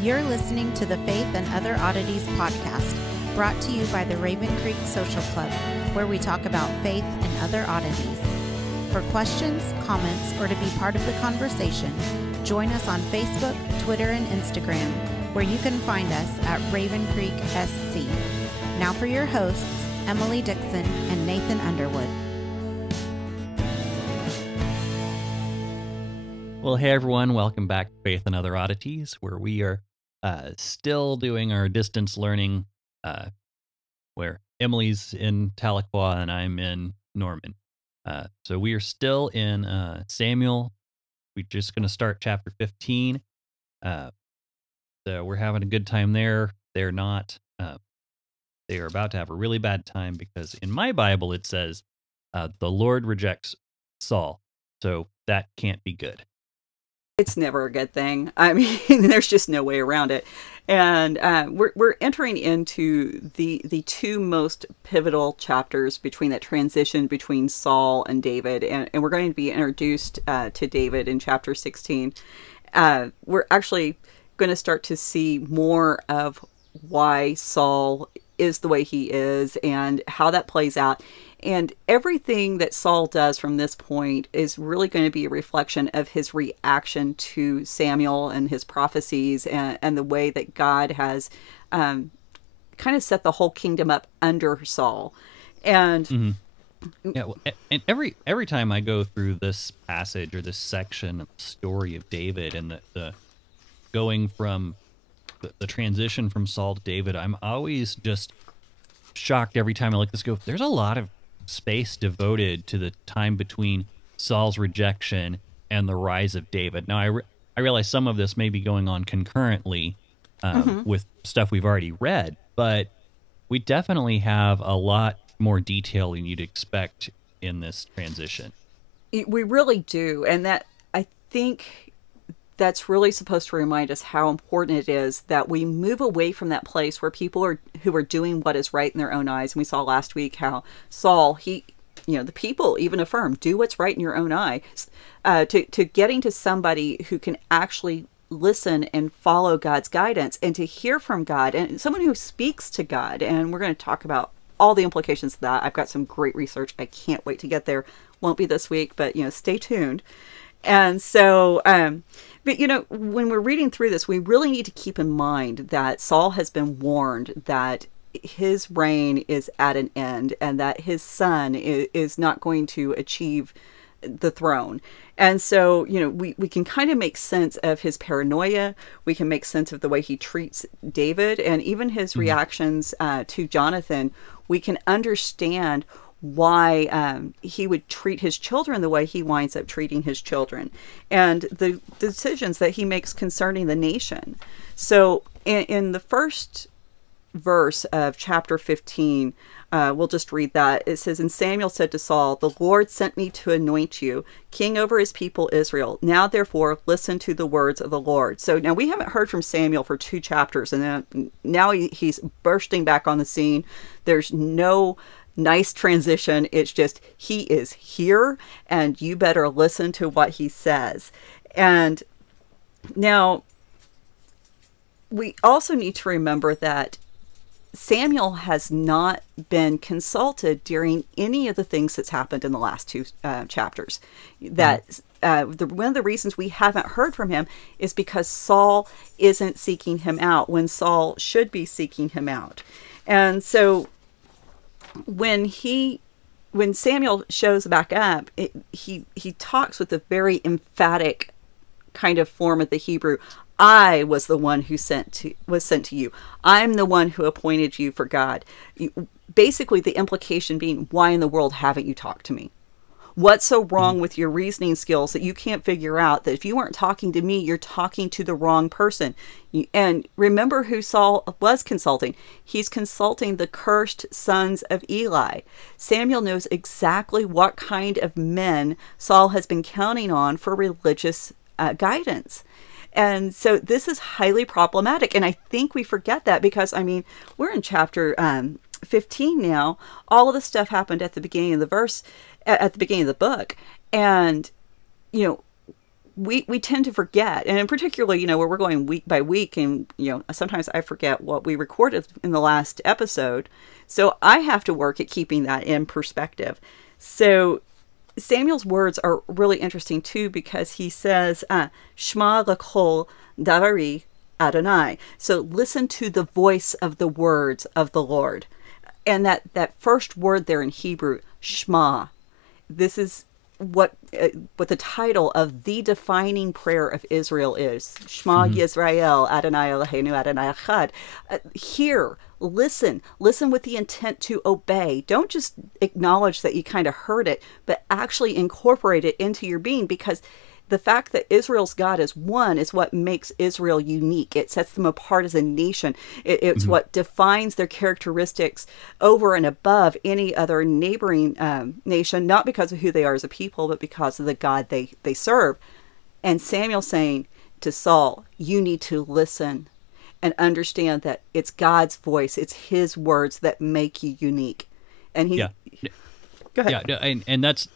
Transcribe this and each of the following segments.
You're listening to the Faith and Other Oddities podcast, brought to you by the Raven Creek Social Club, where we talk about faith and other oddities. For questions, comments, or to be part of the conversation, join us on Facebook, Twitter, and Instagram, where you can find us at Raven Creek SC. Now for your hosts, Emily Dixon and Nathan Underwood. Well, hey everyone, welcome back to Faith and Other Oddities, where we are still doing our distance learning, where Emily's in Tahlequah and I'm in Norman. So we are still in Samuel. We're just going to start chapter 15. So we're having a good time there. They're not. They are about to have a really bad time because in my Bible it says the Lord rejects Saul. So that can't be good. It's never a good thing. I mean, there's just no way around it. And we're entering into the two most pivotal chapters between that transition between Saul and David. And we're going to be introduced to David in chapter 16. We're actually going to start to see more of why Saul is the way he is and how that plays out. And everything that Saul does from this point is really going to be a reflection of his reaction to Samuel and his prophecies and the way that God has kind of set the whole kingdom up under Saul. And yeah, well, and every time I go through this passage or this section of the story of David and the going from the transition from Saul to David, I'm always just shocked every time I look at this. There's a lot of space devoted to the time between Saul's rejection and the rise of David. Now, I realize some of this may be going on concurrently with stuff we've already read, but we definitely have a lot more detail than you'd expect in this transition. We really do. And that, I think that's really supposed to remind us how important it is that we move away from that place where people who are doing what is right in their own eyes. And we saw last week how Saul, the people even affirm, do what's right in your own eye, to getting to somebody who can actually listen and follow God's guidance and to hear from God and someone who speaks to God. And we're going to talk about all the implications of that. I've got some great research. I can't wait to get there. Won't be this week, but stay tuned. And so, but when we're reading through this, we really need to keep in mind that Saul has been warned that his reign is at an end and that his son is not going to achieve the throne. And so, we can kind of make sense of his paranoia. We can make sense of the way he treats David and even his reactions to Jonathan. We can understand why he would treat his children the way he winds up treating his children and the decisions that he makes concerning the nation. So in the first verse of chapter 15, we'll just read that. It says, "And Samuel said to Saul, the Lord sent me to anoint you king over his people Israel. Now, therefore, listen to the words of the Lord." So now we haven't heard from Samuel for 2 chapters, and then now he's bursting back on the scene. There's no nice transition. It's just, he is here and you better listen to what he says. And now we also need to remember that Samuel has not been consulted during any of the things that's happened in the last 2 chapters. That one of the reasons we haven't heard from him is because Saul isn't seeking him out when Saul should be seeking him out. And so when Samuel shows back up, he talks with a very emphatic kind of form of the Hebrew. I was the one who was sent to you. I'm the one who appointed you for God. Basically, the implication being, why in the world haven't you talked to me? What's so wrong with your reasoning skills that you can't figure out that if you weren't talking to me, you're talking to the wrong person? And remember who Saul was consulting. He's consulting the cursed sons of Eli. Samuel knows exactly what kind of men Saul has been counting on for religious guidance. And so this is highly problematic. And I think we forget that because, we're in chapter 15 now. All of the stuff happened at the beginning of the book. And, we tend to forget, and in particularly, where we're going week by week, and sometimes I forget what we recorded in the last episode, so I have to work at keeping that in perspective. So Samuel's words are really interesting too, because he says, Shema l'kol davari Adonai. So listen to the voice of the words of the Lord. And that first word there in Hebrew, Shema, this is what the title of the defining prayer of Israel is. Shema Yisrael, Adonai Eloheinu, Adonai Echad. Hear, listen with the intent to obey. Don't just acknowledge that you kind of heard it, but actually incorporate it into your being, because the fact that Israel's God is one is what makes Israel unique. It sets them apart as a nation. It's what defines their characteristics over and above any other neighboring nation, not because of who they are as a people, but because of the God they serve. And Samuel saying to Saul, you need to listen and understand that it's God's voice, it's his words that make you unique. And he... Yeah. Go ahead. Yeah, and that's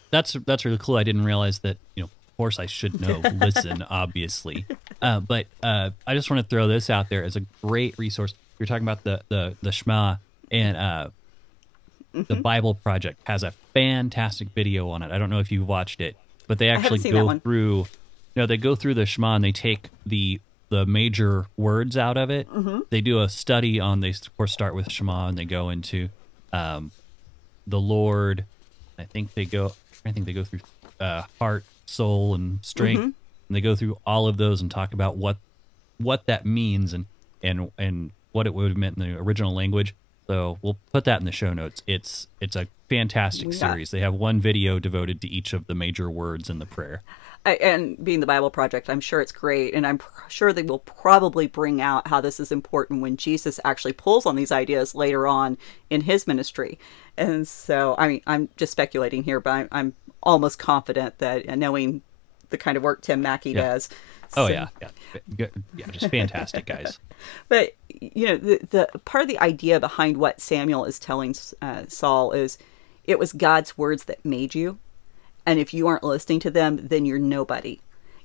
really cool. I didn't realize that, of course I should know, listen, obviously. But I just want to throw this out there as a great resource. You're talking about the Shema, and the Bible Project has a fantastic video on it. I don't know if you've watched it, but they actually go through, they go through the Shema and they take the major words out of it. They do a study on, they of course start with Shema and they go into the Lord. I think they go through heart, soul, and strength, and they go through all of those and talk about what that means and what it would have meant in the original language. So we'll put that in the show notes. It's a fantastic series. They have one video devoted to each of the major words in the prayer. And being the Bible Project, I'm sure it's great, and I'm sure they will probably bring out how this is important when Jesus actually pulls on these ideas later on in his ministry. And so, I mean, I'm just speculating here, but I'm almost confident that, knowing the kind of work Tim Mackie does. Oh, so. Yeah, just fantastic, guys. But, the part of the idea behind what Samuel is telling Saul is, it was God's words that made you. And if you aren't listening to them, then you're nobody.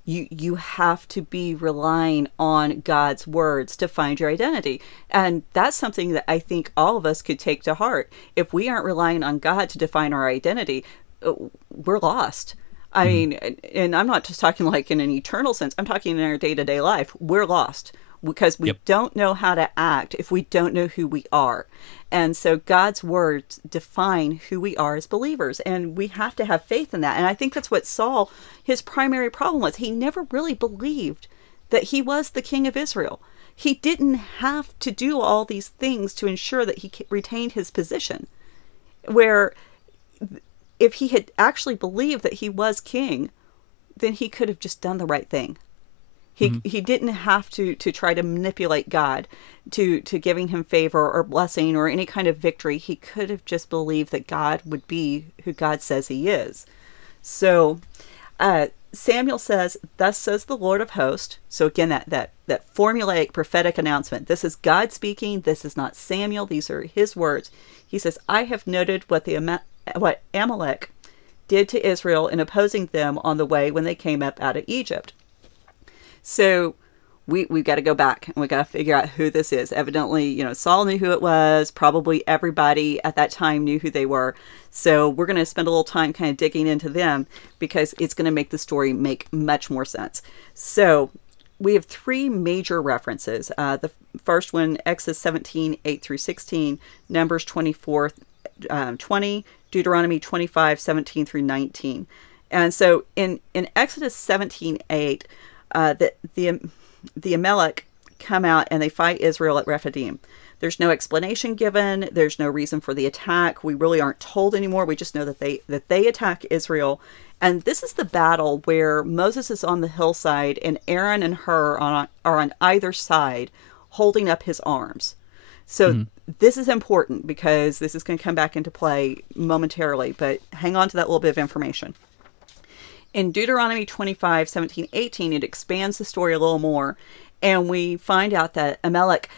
You have to be relying on God's words to find your identity. And that's something that I think all of us could take to heart. If we aren't relying on God to define our identity, we're lost. I mean, and I'm not just talking like in an eternal sense. I'm talking in our day-to-day life. We're lost because we don't know how to act if we don't know who we are. And so God's words define who we are as believers, and we have to have faith in that. And I think that's what Saul, his primary problem was. He never really believed that he was the king of Israel. He didn't have to do all these things to ensure that he retained his position. Where if he had actually believed that he was king, then he could have just done the right thing. He didn't have to try to manipulate God to giving him favor or blessing or any kind of victory. He could have just believed that God would be who God says he is. So Samuel says, thus says the Lord of hosts. So again, that formulaic prophetic announcement. This is God speaking. This is not Samuel. These are his words. He says, I have noted what Amalek did to Israel in opposing them on the way when they came up out of Egypt. So we've got to go back and we've got to figure out who this is. Evidently, Saul knew who it was. Probably everybody at that time knew who they were. So we're going to spend a little time kind of digging into them because it's going to make the story make much more sense. So we have three major references. The first one, Exodus 17, 8 through 16, Numbers 24, 20, Deuteronomy 25, 17 through 19. And so in Exodus 17, 8, the Amalek come out and they fight Israel at Rephidim. There's no explanation given. There's no reason for the attack. We really aren't told anymore. We just know that they attack Israel. And this is the battle where Moses is on the hillside and Aaron and Hur are on either side holding up his arms. So this is important because this is going to come back into play momentarily, but hang on to that little bit of information. In Deuteronomy 25, 17, 18, it expands the story a little more, and we find out that Amalek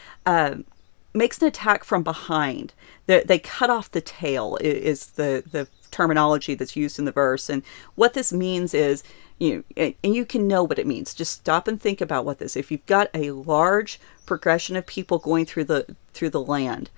makes an attack from behind. They cut off the tail is the terminology that's used in the verse. And what this means is and you can know what it means. Just stop and think about what this. If you've got a large progression of people going through the land,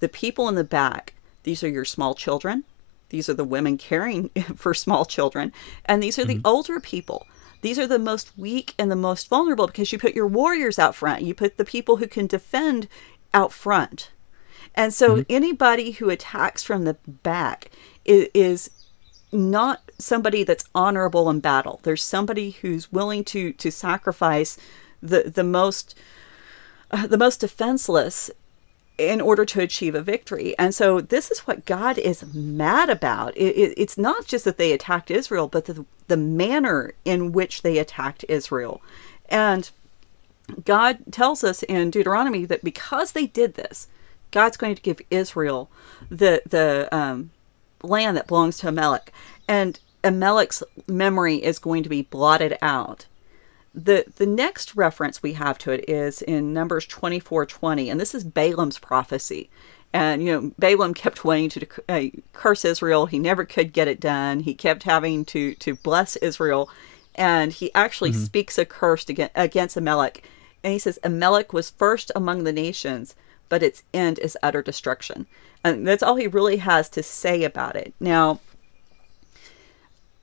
the people in the back, these are your small children. These are the women caring for small children, and these are the older people. These are the most weak and the most vulnerable, because you put your warriors out front. You put the people who can defend out front. And so anybody who attacks from the back is not somebody that's honorable in battle. There's somebody who's willing to sacrifice the most defenseless in order to achieve a victory. And so this is what God is mad about. It's not just that they attacked Israel, but the manner in which they attacked Israel. And God tells us in Deuteronomy that because they did this, God's going to give Israel the land that belongs to Amalek. And Amalek's memory is going to be blotted out. The next reference we have to it is in Numbers 24:20, and this is Balaam's prophecy. And, Balaam kept wanting to curse Israel. He never could get it done. He kept having to bless Israel. And he actually speaks a curse against Amalek. And he says, Amalek was first among the nations, but its end is utter destruction. And that's all he really has to say about it. Now,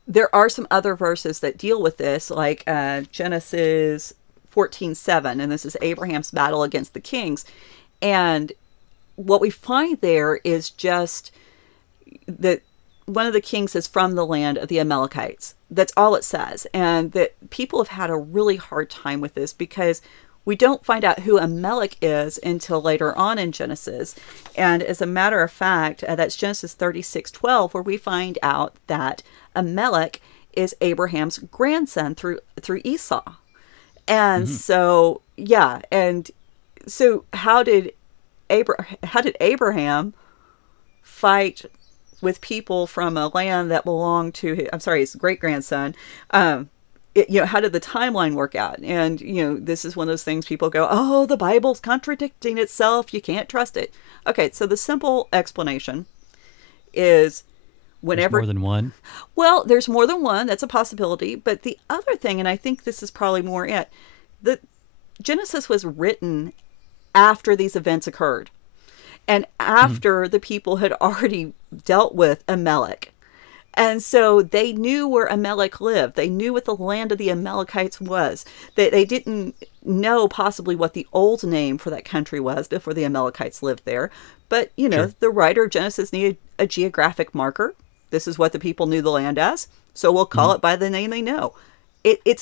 there are some other verses that deal with this, like Genesis 14:7, and this is Abraham's battle against the kings. And what we find there is just that one of the kings is from the land of the Amalekites. That's all it says. And that people have had a really hard time with this, because we don't find out who Amalek is until later on in Genesis. And as a matter of fact, that's Genesis 36:12, where we find out that Amalek is Abraham's grandson through Esau. And so, yeah. And so how did Abraham fight with people from a land that belonged to his great-grandson? How did the timeline work out? And, this is one of those things people go, oh, the Bible's contradicting itself. You can't trust it. Okay, so the simple explanation is whenever... There's more than one? Well, there's more than one. That's a possibility. But the other thing, and I think this is probably more it, the Genesis was written after these events occurred. And after the people had already dealt with Amalek. And so they knew where Amalek lived. They knew what the land of the Amalekites was. They didn't know possibly what the old name for that country was before the Amalekites lived there. But, the writer of Genesis needed a geographic marker. This is what the people knew the land as. So we'll call it by the name they know.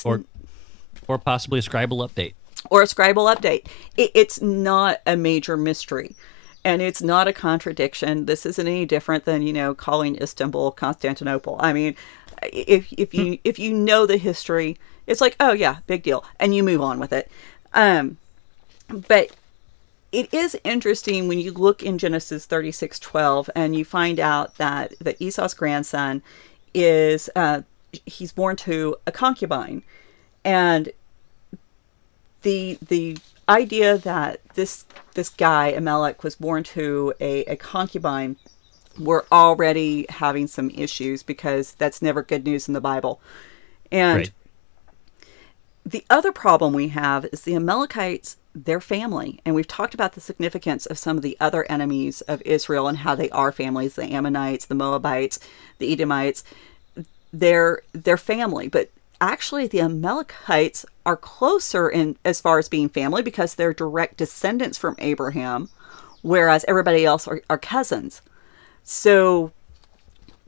Or possibly a scribal update. Or a scribal update. It's not a major mystery. And it's not a contradiction. This isn't any different than, calling Istanbul Constantinople. I mean, if you know the history, it's like, oh yeah, big deal. And you move on with it. But it is interesting when you look in Genesis 36:12 and you find out that Esau's grandson is, he's born to a concubine. And the idea that this guy, Amalek, was born to a concubine, we're already having some issues, because that's never good news in the Bible. And the other problem we have is the Amalekites, their family. And we've talked about the significance of some of the other enemies of Israel and how they are families, the Ammonites, the Moabites, the Edomites, they're family. But actually, the Amalekites are closer in as far as being family, because they're direct descendants from Abraham, whereas everybody else are cousins. So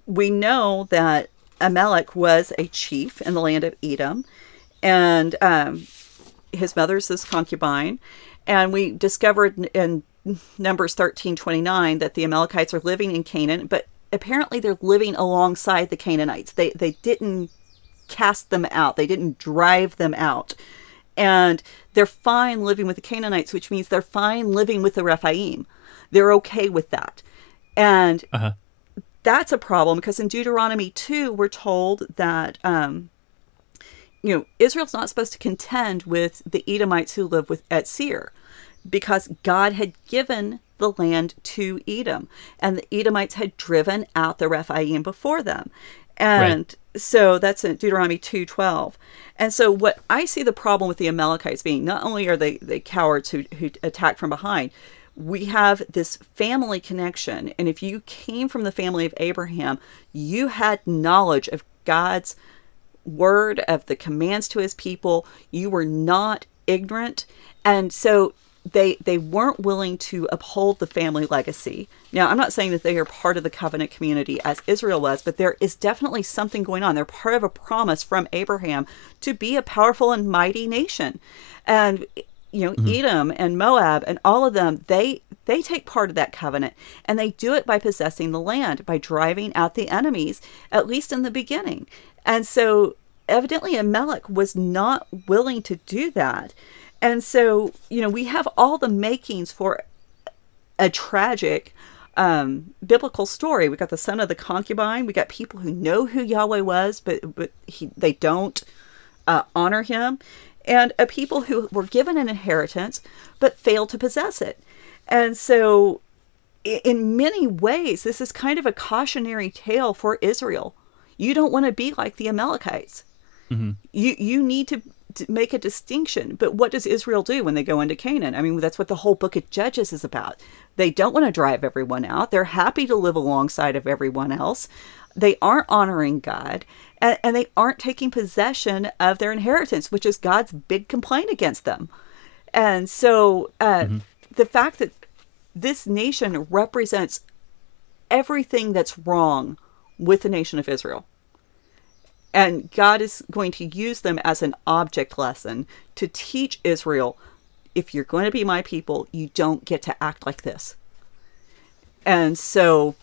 we know that Amalek was a chief in the land of Edom, and his mother's this concubine. And we discovered in Numbers 13:29 that the Amalekites are living in Canaan, but apparently they're living alongside the Canaanites. They didn't cast them out. They didn't drive them out. And they're fine living with the Canaanites, which means they're fine living with the Rephaim. They're okay with that. And that's a problem, because in Deuteronomy 2, we're told that, Israel's not supposed to contend with the Edomites who live at Seir, because God had given the land to Edom, and the Edomites had driven out the Rephaim before them. And So that's in Deuteronomy 2:12. And so what I see the problem with the Amalekites being, not only are they cowards who attack from behind, we have this family connection. And if you came from the family of Abraham, you had knowledge of God's word, of the commands to his people. You were not ignorant. And so they weren't willing to uphold the family legacy. Now, I'm not saying that they are part of the covenant community as Israel was, but there is definitely something going on. They're part of a promise from Abraham to be a powerful and mighty nation. And, Edom and Moab and all of them, they take part of that covenant. And they do it by possessing the land, by driving out the enemies, at least in the beginning. And so evidently Amalek was not willing to do that. And so, we have all the makings for a tragic biblical story. We got the son of the concubine. We got people who know who Yahweh was, but they don't honor him. And a people who were given an inheritance, but failed to possess it. And so, in many ways, this is kind of a cautionary tale for Israel. You don't want to be like the Amalekites. Mm-hmm. You need to make a distinction. But what does Israel do when they go into Canaan? I mean, that's what the whole book of Judges is about. They don't want to drive everyone out. They're happy to live alongside of everyone else. They aren't honoring God, and they aren't taking possession of their inheritance, which is God's big complaint against them. And so the fact that this nation represents everything that's wrong with the nation of Israel. And God is going to use them as an object lesson to teach Israel, if you're going to be my people, you don't get to act like this. And so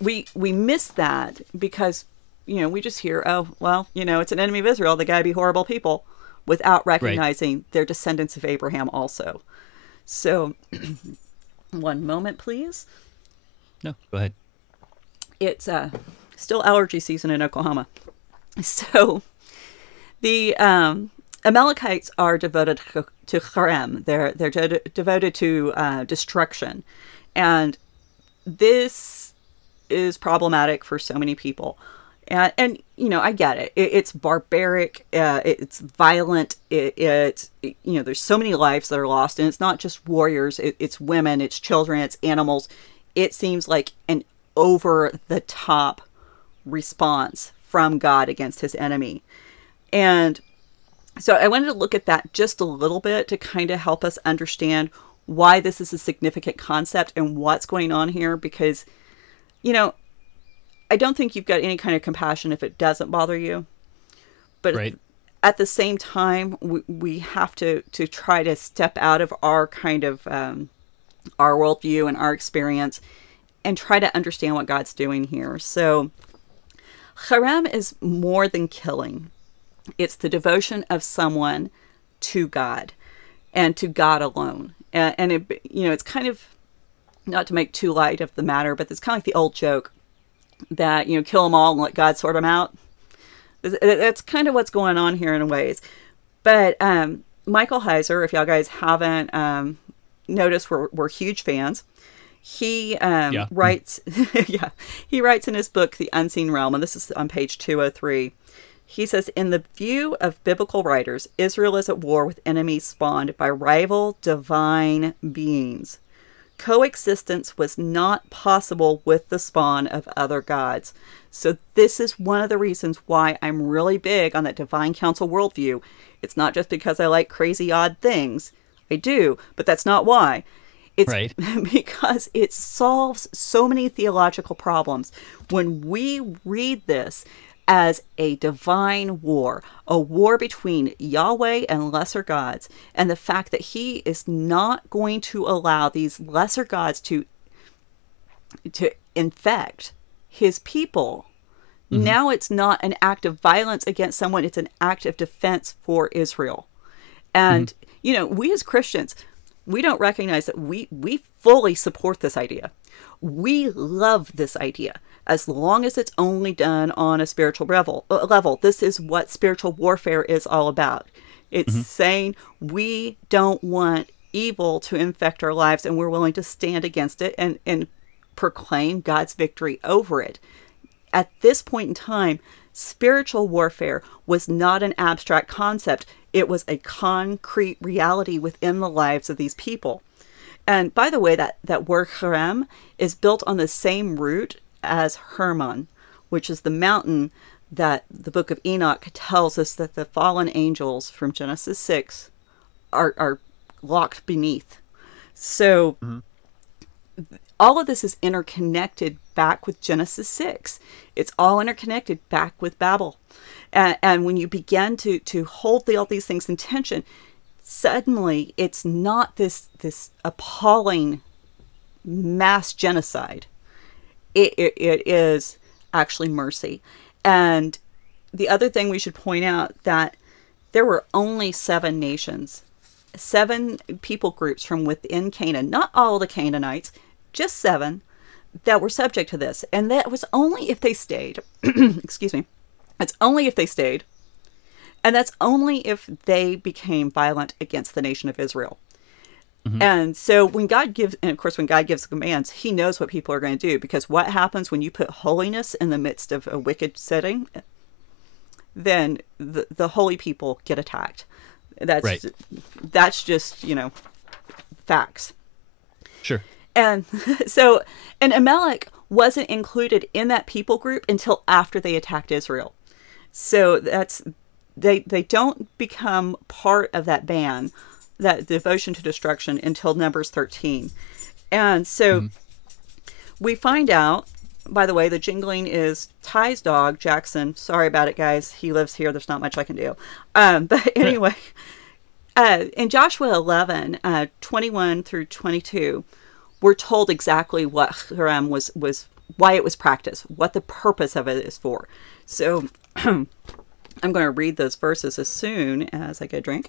we miss that because, we just hear, oh, well, it's an enemy of Israel. They got to be horrible people, without recognizing they're descendants of Abraham also. So one moment, please. No, go ahead. It's still allergy season in Oklahoma. So the Amalekites are devoted to harem. They're devoted to destruction. And this is problematic for so many people. And I get it. It's barbaric. It's violent. It's there's so many lives that are lost. And it's not just warriors. It's women. It's children. It's animals. It seems like an over-the-top response from God against his enemy. And so I wanted to look at that just a little bit to kind of help us understand why this is a significant concept and what's going on here, because, I don't think you've got any kind of compassion if it doesn't bother you. But at the same time, we have to try to step out of our kind of our worldview and our experience and try to understand what God's doing here. So harem is more than killing. It's the devotion of someone to God and to God alone. And it, it's kind of, not to make too light of the matter, but it's kind of like the old joke that, kill them all and let God sort them out. That's kind of what's going on here in ways. But Michael Heiser, if y'all guys haven't noticed, we're huge fans. He writes, he writes in his book, The Unseen Realm, and this is on page 203. He says, in the view of biblical writers, Israel is at war with enemies spawned by rival divine beings. Coexistence was not possible with the spawn of other gods. So this is one of the reasons why I'm really big on that divine council worldview. It's not just because I like crazy odd things. I do, but that's not why. It's because it solves so many theological problems. When we read this as a divine war, a war between Yahweh and lesser gods, and the fact that he is not going to allow these lesser gods to infect his people, now it's not an act of violence against someone, it's an act of defense for Israel. And, we as Christians, we don't recognize that we fully support this idea. We love this idea as long as it's only done on a spiritual level. This is what spiritual warfare is all about. It's saying we don't want evil to infect our lives, and we're willing to stand against it and proclaim God's victory over it. At this point in time, Spiritual warfare was not an abstract concept. It was a concrete reality within the lives of these people. And by the way, that word Herem is built on the same root as Hermon, which is the mountain that the book of Enoch tells us that the fallen angels from Genesis 6 are locked beneath. So all of this is interconnected back with Genesis 6. It's all interconnected back with Babel. And when you begin to hold all these things in tension, suddenly it's not this appalling mass genocide. It is actually mercy. And the other thing we should point out, that there were only 7 nations, 7 people groups from within Canaan, not all the Canaanites, just 7 that were subject to this. And that was only if they stayed. Excuse me. That's only if they stayed. And that's only if they became violent against the nation of Israel. And so when God gives, and of course, when God gives commands, he knows what people are going to do, because what happens when you put holiness in the midst of a wicked setting, then the holy people get attacked. That's just, facts. Sure. And so, and Amalek wasn't included in that people group until after they attacked Israel. So they don't become part of that ban, that devotion to destruction, until Numbers 13. And so we find out, by the way, the jingling is Ty's dog, Jackson. Sorry about it, guys. He lives here. There's not much I can do. But anyway, in Joshua 11, 21 through 22, we're told exactly what Herem was, why it was practiced, what the purpose of it is for. So I'm going to read those verses as soon as I get a drink.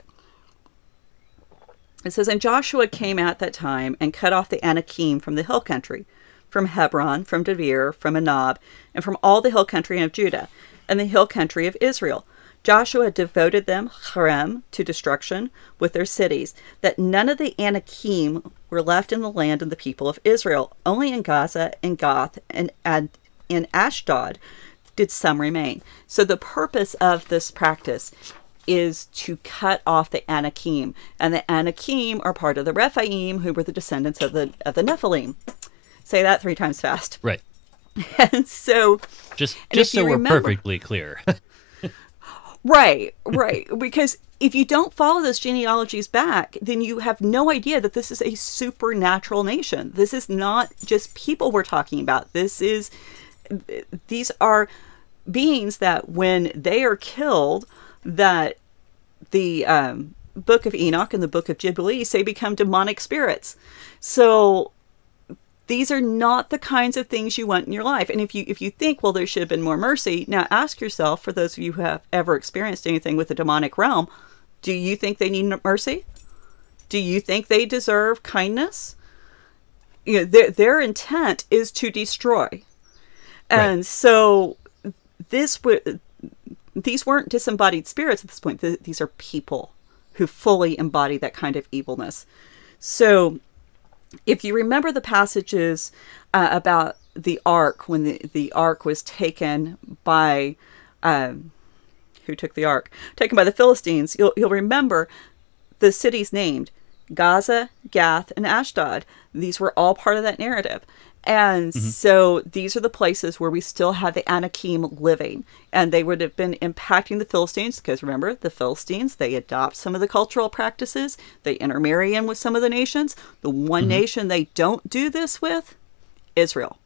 It says, "And Joshua came at that time and cut off the Anakim from the hill country, from Hebron, from Debir, from Anab, and from all the hill country of Judah, and the hill country of Israel. Joshua devoted them, Herem, to destruction with their cities, that none of the Anakim were left in the land of the people of Israel. Only in Gaza and Gath and in Ashdod did some remain." So the purpose of this practice is to cut off the Anakim. And the Anakim are part of the Rephaim, who were the descendants of the Nephilim. Say that 3 times fast. Right. And so... Just so we're perfectly clear. Right. Because if you don't follow those genealogies back, then you have no idea that this is a supernatural nation. This is not just people we're talking about. These are beings that when they are killed, that the book of Enoch and the book of Jubilee say become demonic spirits. So these are not the kinds of things you want in your life. And if you think, well, there should have been more mercy, now ask yourself, for those of you who have ever experienced anything with the demonic realm, do you think they need mercy? Do you think they deserve kindness? Their intent is to destroy. And so these weren't disembodied spirits at this point. These are people who fully embody that kind of evilness. So if you remember the passages about the ark, when the ark was taken by, who took the ark? Taken by the Philistines, you'll remember the cities named Gaza, Gath, and Ashdod. These were all part of that narrative. And so these are the places where we still have the Anakim living. And they would have been impacting the Philistines, because remember, the Philistines, they adopt some of the cultural practices. They intermarry in with some of the nations. The one nation they don't do this with, Israel.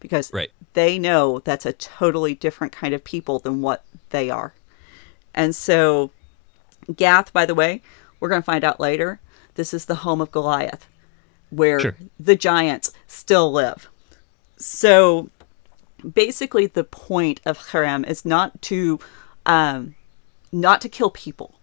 Because they know that's a totally different kind of people than what they are. And so Gath, by the way, we're going to find out later, this is the home of Goliath, where the giants still live. So basically the point of Herem is not to kill people.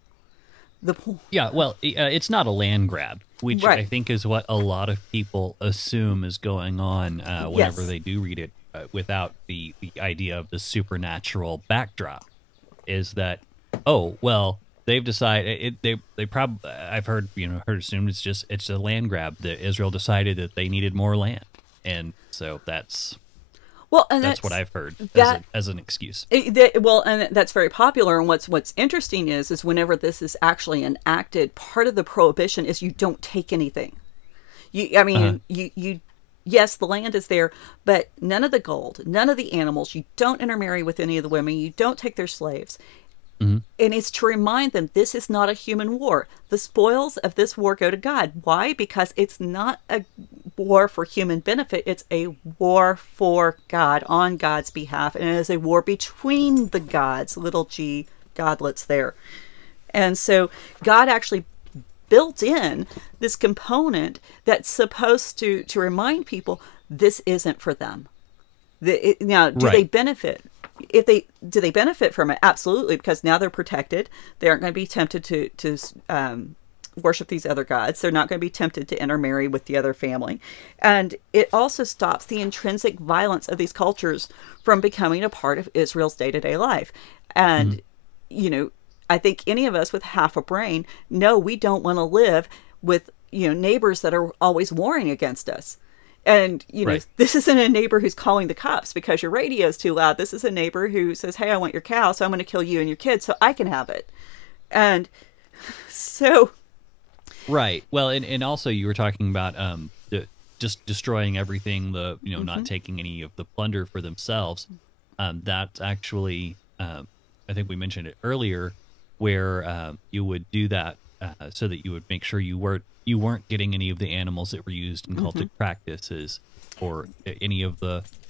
It's not a land grab, which I think is what a lot of people assume is going on whenever they do read it, without the idea of the supernatural backdrop, is that, oh, well, they've decided they probably, I've heard assumed it's a land grab, that Israel decided that they needed more land, and so that's Well, and that's what I've heard as an excuse. Well, and that's very popular. And what's interesting is whenever this is actually enacted, part of the prohibition is you don't take anything. You yes, the land is there, but none of the gold, none of the animals. You don't intermarry with any of the women. You don't take their slaves. And it's to remind them this is not a human war. The spoils of this war go to God. Why? Because it's not a war for human benefit. It's a war for God, on God's behalf. And it is a war between the gods, little g, godlets there. And so God actually built in this component that's supposed to remind people this isn't for them. Now, do they benefit? Do they benefit from it? Absolutely, because now they're protected. They aren't going to be tempted to worship these other gods. They're not going to be tempted to intermarry with the other family. And it also stops the intrinsic violence of these cultures from becoming a part of Israel's day-to-day life. And, I think any of us with half a brain know we don't want to live with, neighbors that are always warring against us. And, this isn't a neighbor who's calling the cops because your radio is too loud. This is a neighbor who says, hey, I want your cow, so I'm going to kill you and your kids so I can have it. And so... Right. Well, and also you were talking about just destroying everything, not taking any of the plunder for themselves. That's actually, I think we mentioned it earlier, where you would do that so that you would make sure you weren't getting any of the animals that were used in cultic practices, or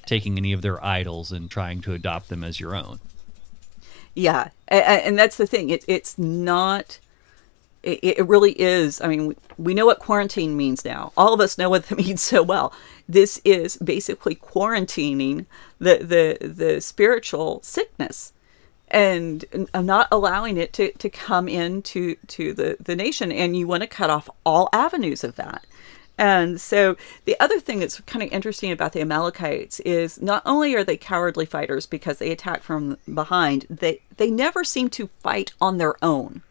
taking any of their idols and trying to adopt them as your own. Yeah, and that's the thing. It's not. It really is. I mean, we know what quarantine means now. All of us know what that means so well. This is basically quarantining the spiritual sickness, and not allowing it to come into the nation. And you want to cut off all avenues of that. And so the other thing that's kind of interesting about the Amalekites is not only are they cowardly fighters because they attack from behind, they never seem to fight on their own.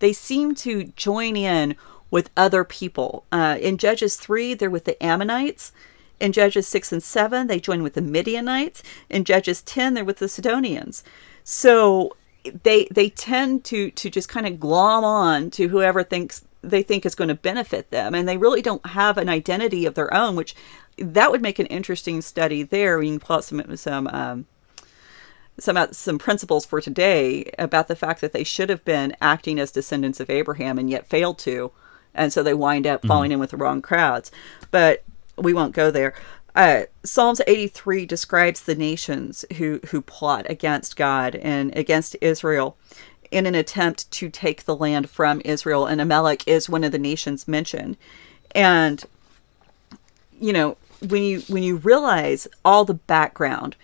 They seem to join in with other people. In Judges 3, they're with the Ammonites. In Judges 6 and 7, they join with the Midianites. In Judges 10, they're with the Sidonians. So they tend to just kind of glom on to whoever they think is going to benefit them. And they really don't have an identity of their own, which that would make an interesting study there. We can pull out some principles for today about the fact that they should have been acting as descendants of Abraham and yet failed to. And so they wind up falling in with the wrong crowds. But we won't go there. Psalms 83 describes the nations who plot against God and against Israel in an attempt to take the land from Israel. And Amalek is one of the nations mentioned. And, when you realize all the background,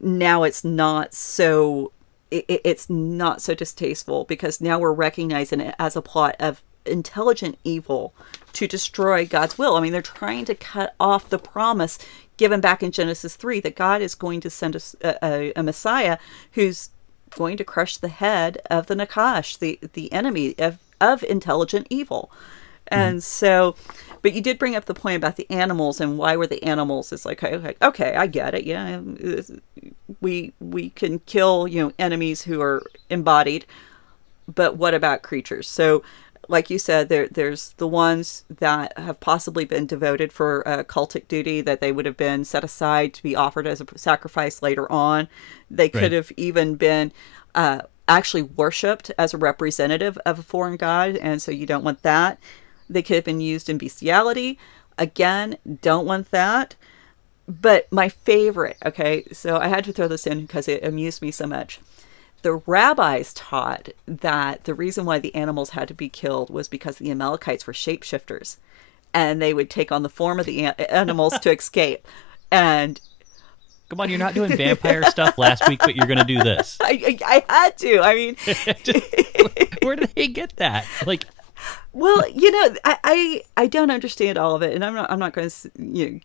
now it's not so distasteful, because now we're recognizing it as a plot of intelligent evil to destroy God's will. I mean, they're trying to cut off the promise given back in Genesis 3 that God is going to send a Messiah who's going to crush the head of the Nakash, the enemy of intelligent evil. And so, but you did bring up the point about the animals and why were the animals? It's like, okay, I get it. Yeah, we can kill enemies who are embodied, but what about creatures? So, like you said, there's the ones that have possibly been devoted for cultic duty, that they would have been set aside to be offered as a sacrifice later on. They could have even been actually worshipped as a representative of a foreign god, and so you don't want that. They could have been used in bestiality. Again, don't want that. But my favorite, okay, so I had to throw this in because it amused me so much. The rabbis taught that the reason why the animals had to be killed was because the Amalekites were shapeshifters, and they would take on the form of the animals to escape. And come on, you're not doing vampire stuff last week, but you're going to do this. I had to. I mean, where did they get that? Like, well, I don't understand all of it, and I'm not going to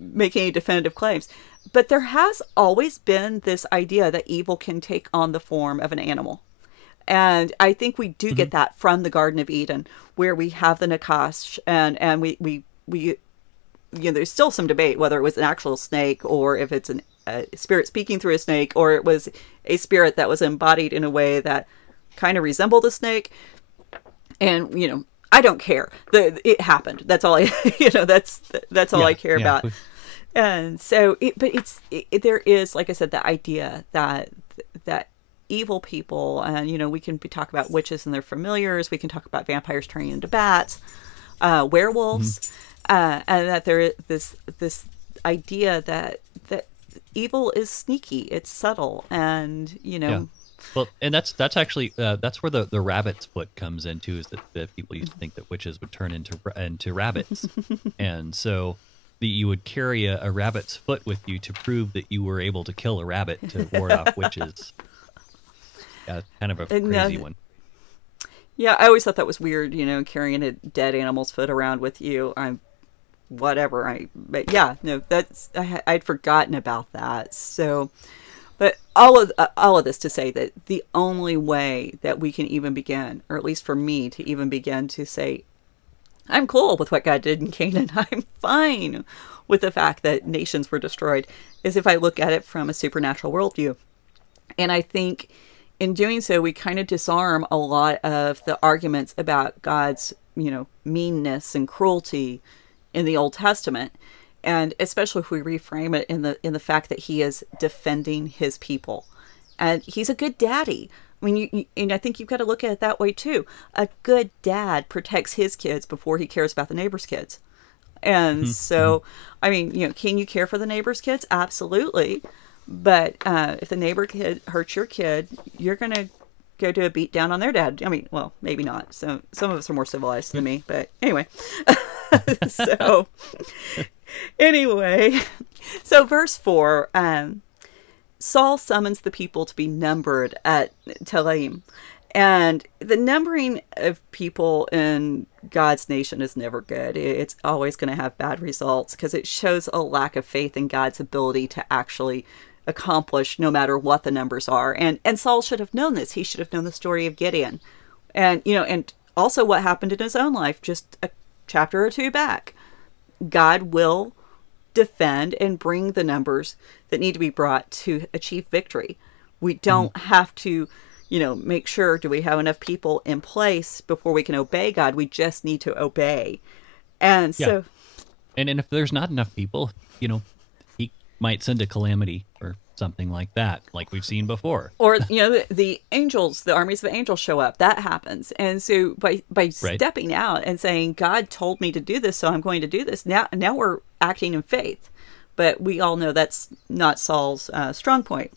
make any definitive claims. But there has always been this idea that evil can take on the form of an animal. And I think we do get that from the Garden of Eden, where we have the Nakash, and we there's still some debate whether it was an actual snake or if it's a spirit speaking through a snake, or it was a spirit that was embodied in a way that kind of resembled a snake. And, you know, I don't care. It happened. That's all that's all I care about. And so, there is, like I said, the idea that evil people, and, you know, we can talk about witches and their familiars. We can talk about vampires turning into bats, werewolves, and that there is this idea that evil is sneaky, it's subtle, and, you know. Yeah. Well, and that's actually that's where the rabbit's foot comes into, is that people used to think that witches would turn into rabbits, and so you would carry a rabbit's foot with you to prove that you were able to kill a rabbit to ward off witches. Yeah, kind of a crazy one. Yeah, I always thought that was weird, you know, carrying a dead animal's foot around with you. But yeah, no, I'd forgotten about that. So, but all of this to say that the only way that we can even begin, or at least for me to even begin to say, I'm cool with what God did in Canaan, I'm fine with the fact that nations were destroyed, is if I look at it from a supernatural worldview. And I think in doing so, we kind of disarm a lot of the arguments about God's, you know, meanness and cruelty in the Old Testament, and especially if we reframe it in the fact that he is defending his people, and he's a good daddy. I mean, and I think you've got to look at it that way too. A good dad protects his kids before he cares about the neighbor's kids. And so, I mean, you know, can you care for the neighbor's kids? Absolutely. But if the neighbor kid hurts your kid, you're going to go to a beat down on their dad. I mean, well, maybe not. So some of us are more civilized than me, but anyway. So anyway, so verse 4, Saul summons the people to be numbered at Telaim. And the numbering of people in God's nation is never good. It's always going to have bad results because it shows a lack of faith in God's ability to actually accomplish no matter what the numbers are. And Saul should have known this. He should have known the story of Gideon. And, you know, and also what happened in his own life just a chapter or two back. God will defend and bring the numbers that need to be brought to achieve victory. We don't have to, you know, make sure, do we have enough people in place before we can obey God? We just need to obey. And so... And if there's not enough people, you know, he might send a calamity or something like that, like we've seen before. Or, you know, the angels, the armies of angels show up. That happens. And so by stepping out and saying, God told me to do this, so I'm going to do this. Now we're acting in faith. But we all know that's not Saul's strong point.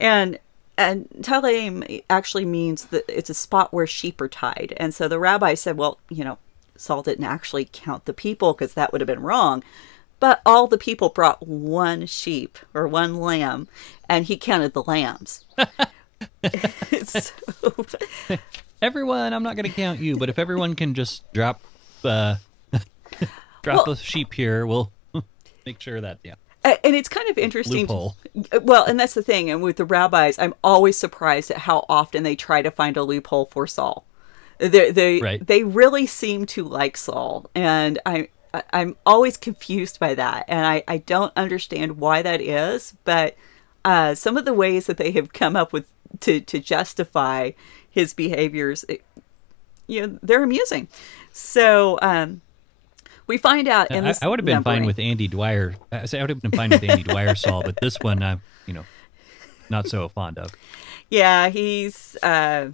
And Telaim actually means that it's a spot where sheep are tied. And so the rabbi said, well, you know, Saul didn't actually count the people because that would have been wrong. But all the people brought one sheep or one lamb, and he counted the lambs. Everyone, I'm not going to count you, but if everyone can just drop a sheep here, we'll make sure that, And it's kind of interesting. Loophole. Well, and that's the thing. And with the rabbis, I'm always surprised at how often they try to find a loophole for Saul. They really seem to like Saul. And I'm always confused by that. And I don't understand why that is. But some of the ways that they have come up with to justify his behaviors, you know, they're amusing. So... we find out in this I would have been fine with Andy Dwyer. I would have been fine with Andy Dwyer, Saul, but this one I'm, you know, not so fond of. Yeah, he's got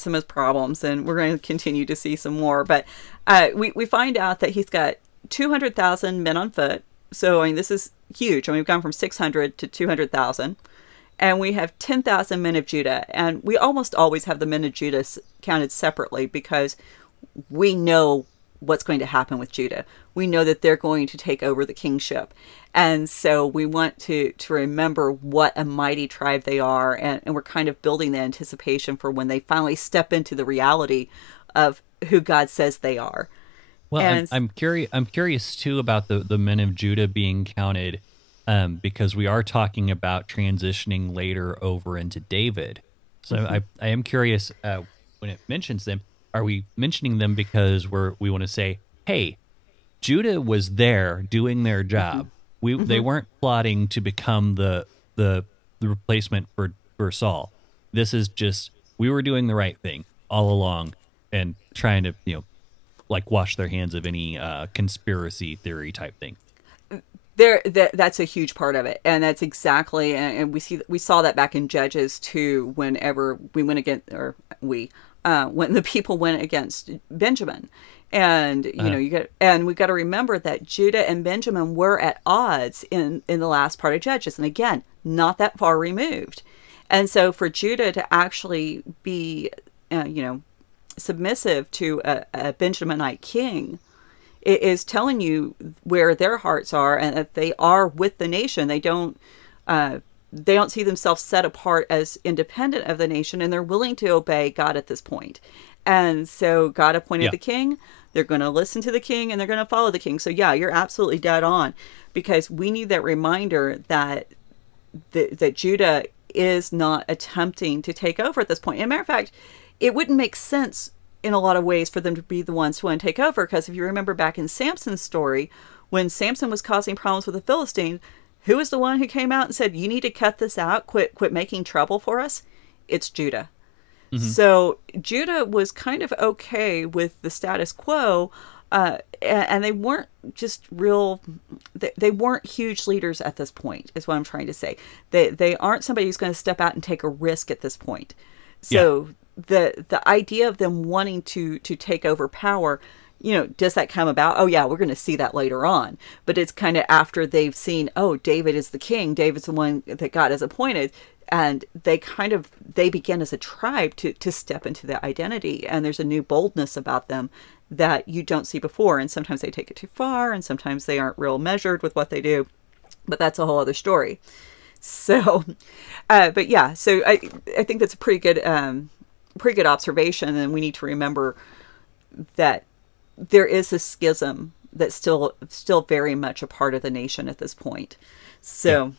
some of his problems, and we're going to continue to see some more. But we find out that he's got 200,000 men on foot. So, I mean, this is huge. I mean, we've gone from 600 to 200,000. And we have 10,000 men of Judah. And we almost always have the men of Judah counted separately because we know what's going to happen with Judah. We know that they're going to take over the kingship. And so we want to remember what a mighty tribe they are. And we're kind of building the anticipation for when they finally step into the reality of who God says they are. Well, and I'm curious too about the men of Judah being counted because we are talking about transitioning later over into David. So I am curious when it mentions them. Are we mentioning them because we want to say, hey, Judah was there doing their job They weren't plotting to become the replacement for Saul. This is just, we were doing the right thing all along and trying to, like wash their hands of any conspiracy theory type thing. That's a huge part of it, and that's exactly, and we saw that back in Judges too. Whenever we went against, when the people went against Benjamin, and we've got to remember that Judah and Benjamin were at odds in the last part of Judges, and again, not that far removed, and so for Judah to actually be, submissive to a Benjaminite king, it is telling you where their hearts are, and that they are with the nation. They don't see themselves set apart as independent of the nation, and they're willing to obey God at this point. And so God appointed the king. They're going to listen to the king, and they're going to follow the king. So yeah, you're absolutely dead on, because we need that reminder that that Judah is not attempting to take over at this point. As a matter of fact, it wouldn't make sense in a lot of ways for them to be the ones who want to take over, because if you remember back in Samson's story, when Samson was causing problems with the Philistine, who was the one who came out and said, you need to cut this out, quit making trouble for us? It's Judah. Mm-hmm. So Judah was kind of okay with the status quo, and they weren't just they weren't huge leaders at this point, is what I'm trying to say. They aren't somebody who's going to step out and take a risk at this point. So the idea of them wanting to take over power, does that come about? Oh yeah, we're going to see that later on. But it's kind of after they've seen, oh, David is the king, David's the one that God has appointed, and they begin as a tribe to step into the identity, and there's a new boldness about them that you don't see before. And sometimes they take it too far, and sometimes they aren't real measured with what they do, but that's a whole other story. So but yeah, so I think that's a pretty good observation, and we need to remember that there is a schism that's still very much a part of the nation at this point. So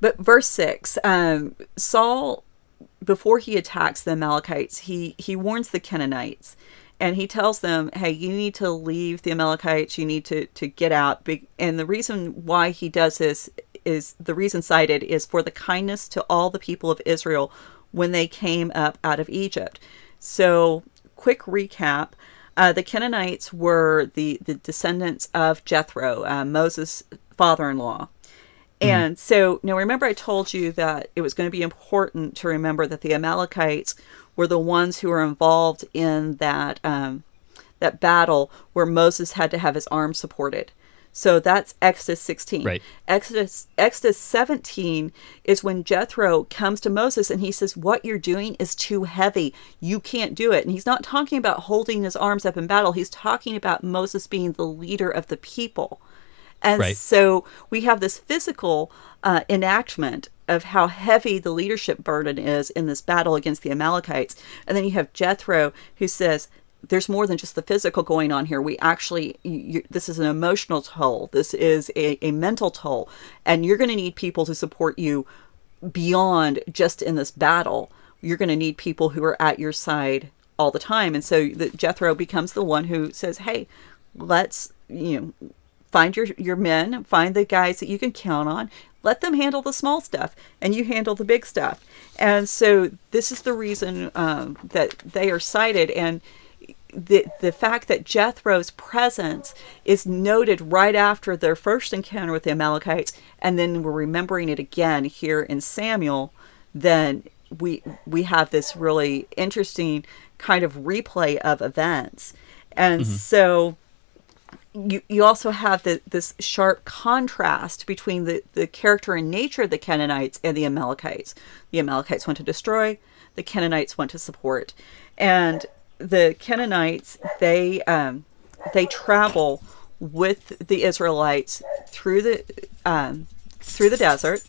but verse 6, Saul, before he attacks the Amalekites, he warns the Kenites, and he tells them, hey, you need to leave the Amalekites, you need to get out. And the reason why he does this is, the reason cited is for the kindness to all the people of Israel when they came up out of Egypt. So quick recap, the Kenites were the descendants of Jethro, Moses' father-in-law. And so now remember, I told you that it was going to be important to remember that the Amalekites were the ones who were involved in that battle where Moses had to have his arm supported. So that's Exodus 16. Right. Exodus 17 is when Jethro comes to Moses and he says, what you're doing is too heavy. You can't do it. And he's not talking about holding his arms up in battle. He's talking about Moses being the leader of the people. And so we have this physical enactment of how heavy the leadership burden is in this battle against the Amalekites. And then you have Jethro who says, there's more than just the physical going on here. We actually, this is an emotional toll. This is a mental toll. And you're going to need people to support you beyond just in this battle. You're going to need people who are at your side all the time. And so Jethro becomes the one who says, hey, let's, find your men, find the guys that you can count on, let them handle the small stuff, and you handle the big stuff. And so this is the reason that they are cited. And the fact that Jethro's presence is noted right after their first encounter with the Amalekites, and then we're remembering it again here in Samuel, then we have this really interesting kind of replay of events. And so you also have this sharp contrast between the character and nature of the Kenites and the Amalekites. The Amalekites want to destroy, the Kenites want to support. And the Kenites, they travel with the Israelites through the desert,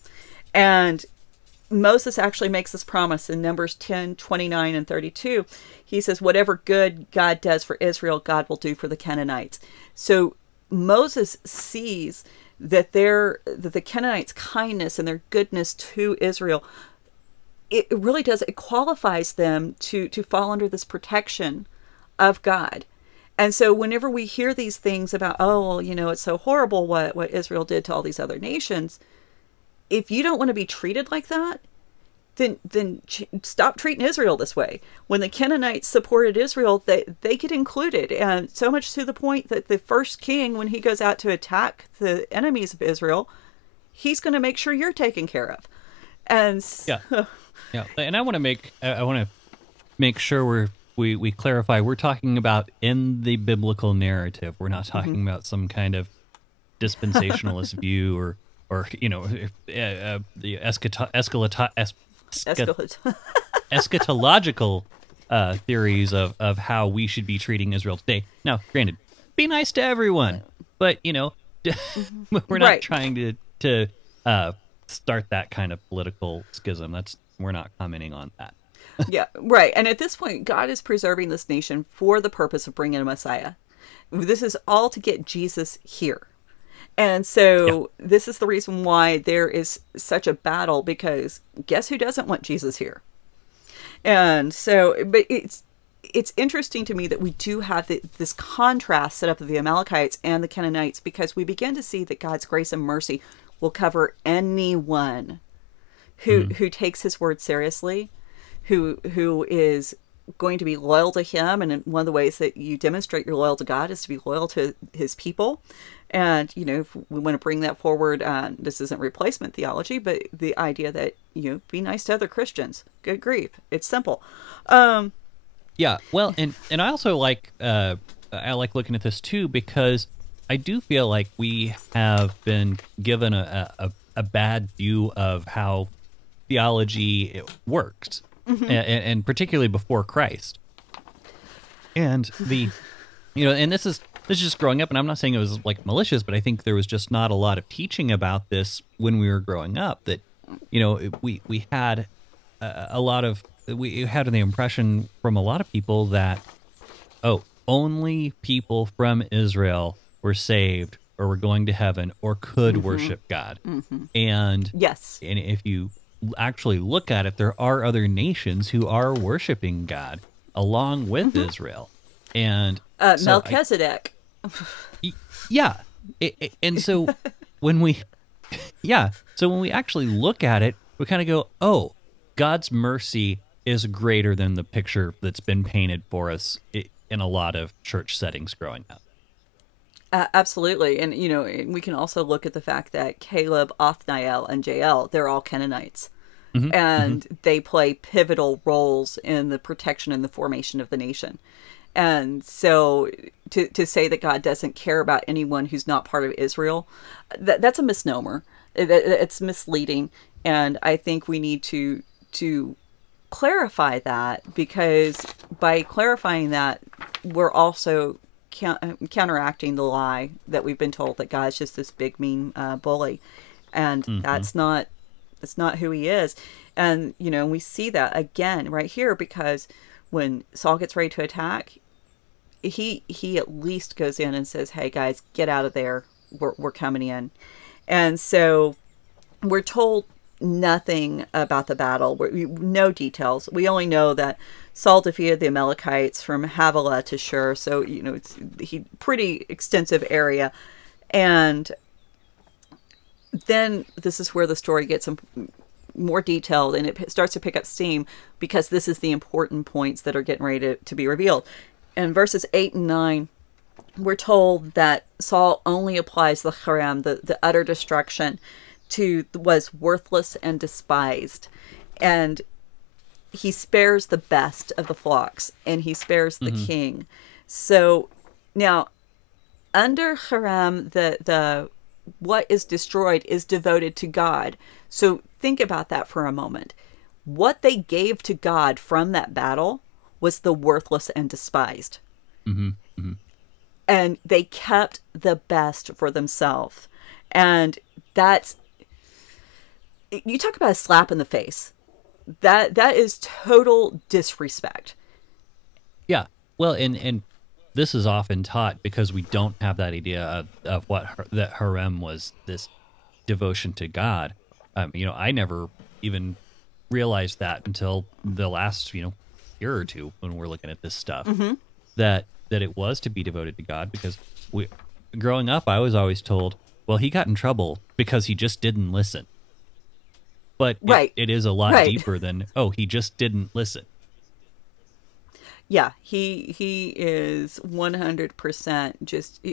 and Moses actually makes this promise in Numbers 10, 29, and 32. He says, whatever good God does for Israel, God will do for the Kenites. So Moses sees that the Kenites' kindness and their goodness to Israel, it really does, it qualifies them to fall under this protection of God. And so whenever we hear these things about, oh, well, it's so horrible what Israel did to all these other nations, if you don't want to be treated like that, then stop treating Israel this way. When the Kenites supported Israel, they get included. And so much to the point that the first king, when he goes out to attack the enemies of Israel, he's going to make sure you're taken care of. And yeah. And I want to make sure we clarify, we're talking about in the biblical narrative. We're not talking about some kind of dispensationalist view or the eschatological theories of how we should be treating Israel today. Now, granted, be nice to everyone, but we're not trying to start that kind of political schism. We're not commenting on that. Yeah, right. And at this point, God is preserving this nation for the purpose of bringing a Messiah. This is all to get Jesus here. And so this is the reason why there is such a battle, because guess who doesn't want Jesus here? And so, but it's interesting to me that we do have this contrast set up of the Amalekites and the Kenites, because we begin to see that God's grace and mercy will cover anyone who takes his word seriously, who is going to be loyal to him. And one of the ways that you demonstrate you're loyal to God is to be loyal to his people. And, if we want to bring that forward, this isn't replacement theology, but the idea that, be nice to other Christians. Good grief. It's simple. Yeah. Well, and I also like looking at this too, because I do feel like we have been given a bad view of how theology works. And particularly before Christ. And and this is just growing up, and I'm not saying it was like malicious, but I think there was just not a lot of teaching about this when we were growing up, that, we had we had the impression from a lot of people that, only people from Israel were saved or were going to heaven or could worship God. And yes. And if you actually look at it, there are other nations who are worshiping God along with Israel, and Melchizedek. And so when we actually look at it, we kind of go, oh, God's mercy is greater than the picture that's been painted for us in a lot of church settings growing up. Absolutely. And, we can also look at the fact that Caleb, Othniel, and Jael, they're all Kenites. And they play pivotal roles in the protection and the formation of the nation. And so to say that God doesn't care about anyone who's not part of Israel, that's a misnomer. It's misleading. And I think we need to clarify that, because by clarifying that, we're also counteracting the lie that we've been told that God's just this big mean bully, and that's not who he is. And we see that again right here, because when Saul gets ready to attack, he at least goes in and says, hey guys, get out of there, we're coming in. And so we're told nothing about the battle, no details. We only know that Saul defeated the Amalekites from Havilah to Shur, so it's pretty extensive area. And then this is where the story gets more detailed, and it starts to pick up steam, because this is the important points that are getting ready to be revealed. In verses 8 and 9, we're told that Saul only applies the haram, the utter destruction, to was worthless and despised. And he spares the best of the flocks, and he spares the king. So now, under haram, the what is destroyed is devoted to God. So think about that for a moment. What they gave to God from that battle was the worthless and despised. And they kept the best for themselves. And that's, you talk about a slap in the face. That is total disrespect. Yeah. Well, and this is often taught because we don't have that idea of that harem was, this devotion to God. I never even realized that until the last, year or two when we're looking at this stuff. That that it was to be devoted to God, because growing up, I was always told, well, he got in trouble because he just didn't listen. But it is a lot deeper than, oh, he just didn't listen. Yeah, he is 100% just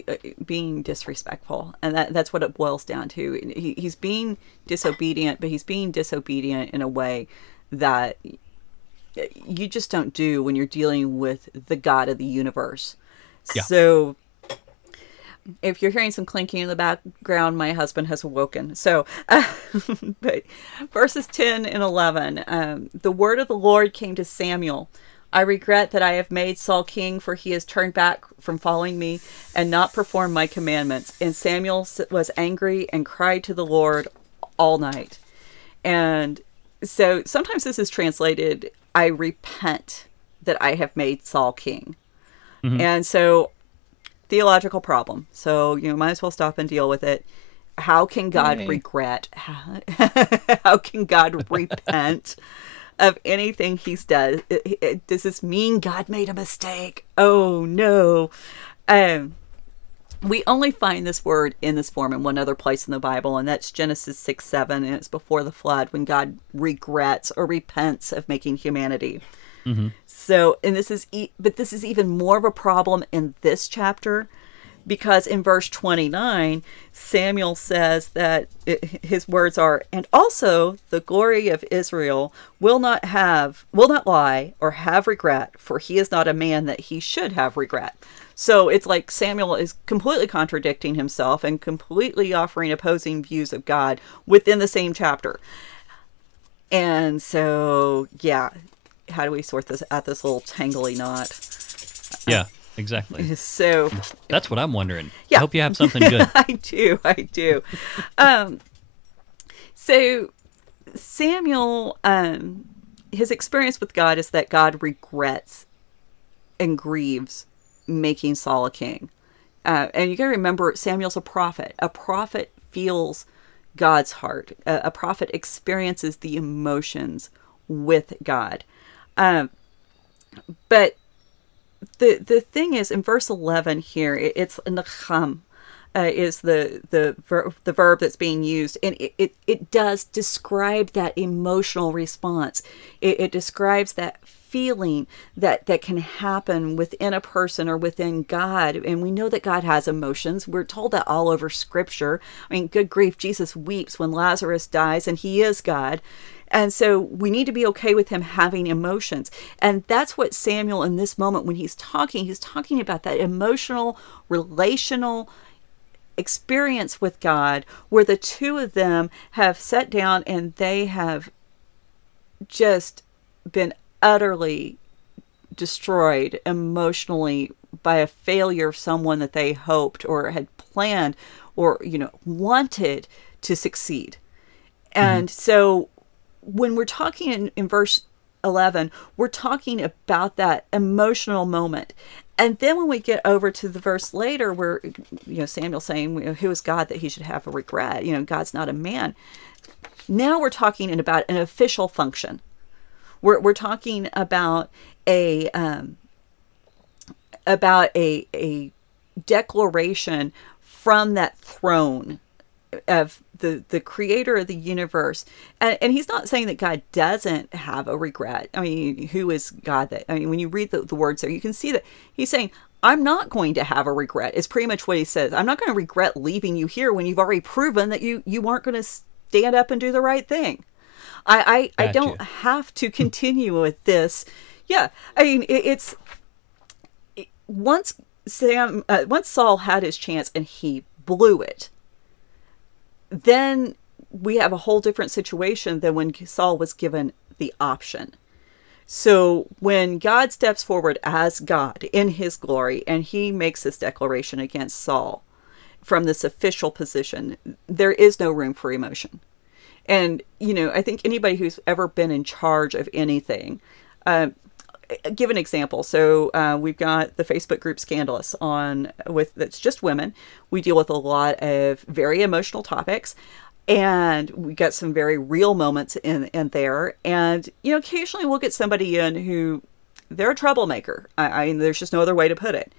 being disrespectful, and that's what it boils down to. He's being disobedient, but he's being disobedient in a way that you just don't do when you're dealing with the God of the universe. Yeah. So if you're hearing some clinking in the background, my husband has awoken. So, but verses 10 and 11, the word of the Lord came to Samuel. I regret that I have made Saul king, for he has turned back from following me and not performed my commandments. And Samuel was angry and cried to the Lord all night. And so sometimes this is translated, I repent that I have made Saul king. Mm-hmm. And so, theological problem. So, might as well stop and deal with it. How can God regret? How can God repent of anything he's done? Does this mean God made a mistake? Oh, no. We only find this word in this form in one other place in the Bible, and that's Genesis 6:7, and it's before the flood, when God regrets or repents of making humanity. Mm-hmm. So, and this is even more of a problem in this chapter, because in verse 29, Samuel says that his words are, and also the glory of Israel will not lie or have regret, for he is not a man that he should have regret. So it's like Samuel is completely contradicting himself and completely offering opposing views of God within the same chapter. And so, yeah, how do we sort this out, this little tangly knot? Yeah, exactly. So that's what I'm wondering. Yeah. I hope you have something good. I do. So Samuel, his experience with God is that God regrets and grieves making Saul a king. And you got to remember, Samuel's a prophet. A prophet feels God's heart. A prophet experiences the emotions with God. But the thing is, in verse 11 here, it's nacham is the verb that's being used, and it does describe that emotional response. It describes that feeling that can happen within a person or within God. And we know that God has emotions. We're told that all over Scripture. I mean, good grief, Jesus weeps when Lazarus dies, and he is God. And so we need to be okay with him having emotions. And that's what Samuel, in this moment, when he's talking about that emotional, relational experience with God, where the two of them have sat down and they have just been utterly destroyed emotionally by a failure of someone that they hoped or had planned or, wanted to succeed. And so when we're talking in verse 11, we're talking about that emotional moment. And then when we get over to the verse later where, Samuel's saying, who is God that he should have a regret? God's not a man. Now we're talking about an official function. We're talking about a declaration from that throne of the creator of the universe. And he's not saying that God doesn't have a regret. I mean, who is God that, when you read the words there, you can see that he's saying, I'm not going to have a regret. It's pretty much what he says. I'm not going to regret leaving you here when you've already proven that you weren't going to stand up and do the right thing. I don't have to continue with this. Yeah. I mean, once Saul had his chance and he blew it, then we have a whole different situation than when Saul was given the option. So when God steps forward as God in his glory and he makes this declaration against Saul from this official position, there is no room for emotion. And, I think anybody who's ever been in charge of anything, give an example. So we've got the Facebook group Scandalous that's just women. We deal with a lot of very emotional topics, and we got some very real moments in there. And, occasionally we'll get somebody in who they're a troublemaker. There's just no other way to put it.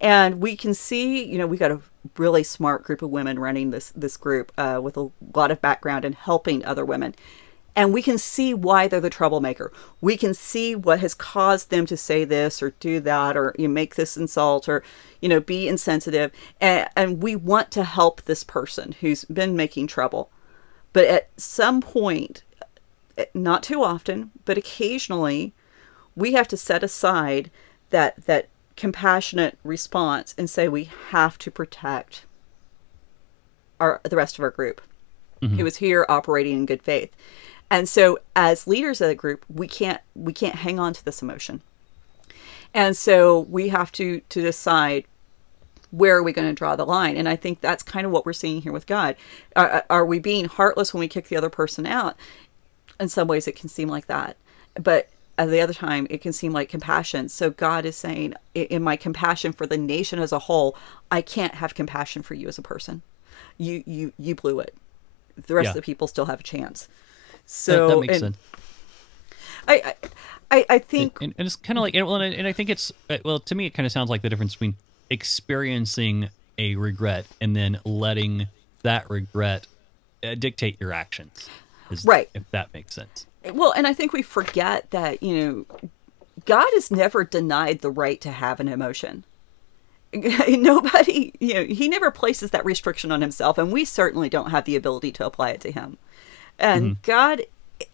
And we can see, you know, we got a really smart group of women running this group with a lot of background in helping other women. And we can see why they're the troublemaker. We can see what has caused them to say this or do that, or you know, make this insult, or, you know, be insensitive. And we want to help this person who's been making trouble. But at some point, not too often, but occasionally, we have to set aside that compassionate response and say we have to protect the rest of our group who is here operating in good faith. And so as leaders of the group, we can't hang on to this emotion. And so we have to decide, where are we going to draw the line? And I think that's kind of what we're seeing here with God. Are we being heartless when we kick the other person out? In some ways it can seem like that. But at the other time, it can seem like compassion. So God is saying, in my compassion for the nation as a whole, I can't have compassion for you as a person. You blew it. The rest of the people still have a chance. So that makes sense. I think, and it's kind of like, and I think it's, well, to me, it kind of sounds like the difference between experiencing a regret and then letting that regret dictate your actions. Right. If that makes sense. Well, and I think we forget that, you know, God has never denied the right to have an emotion. Nobody, you know, he never places that restriction on himself, and we certainly don't have the ability to apply it to him. And God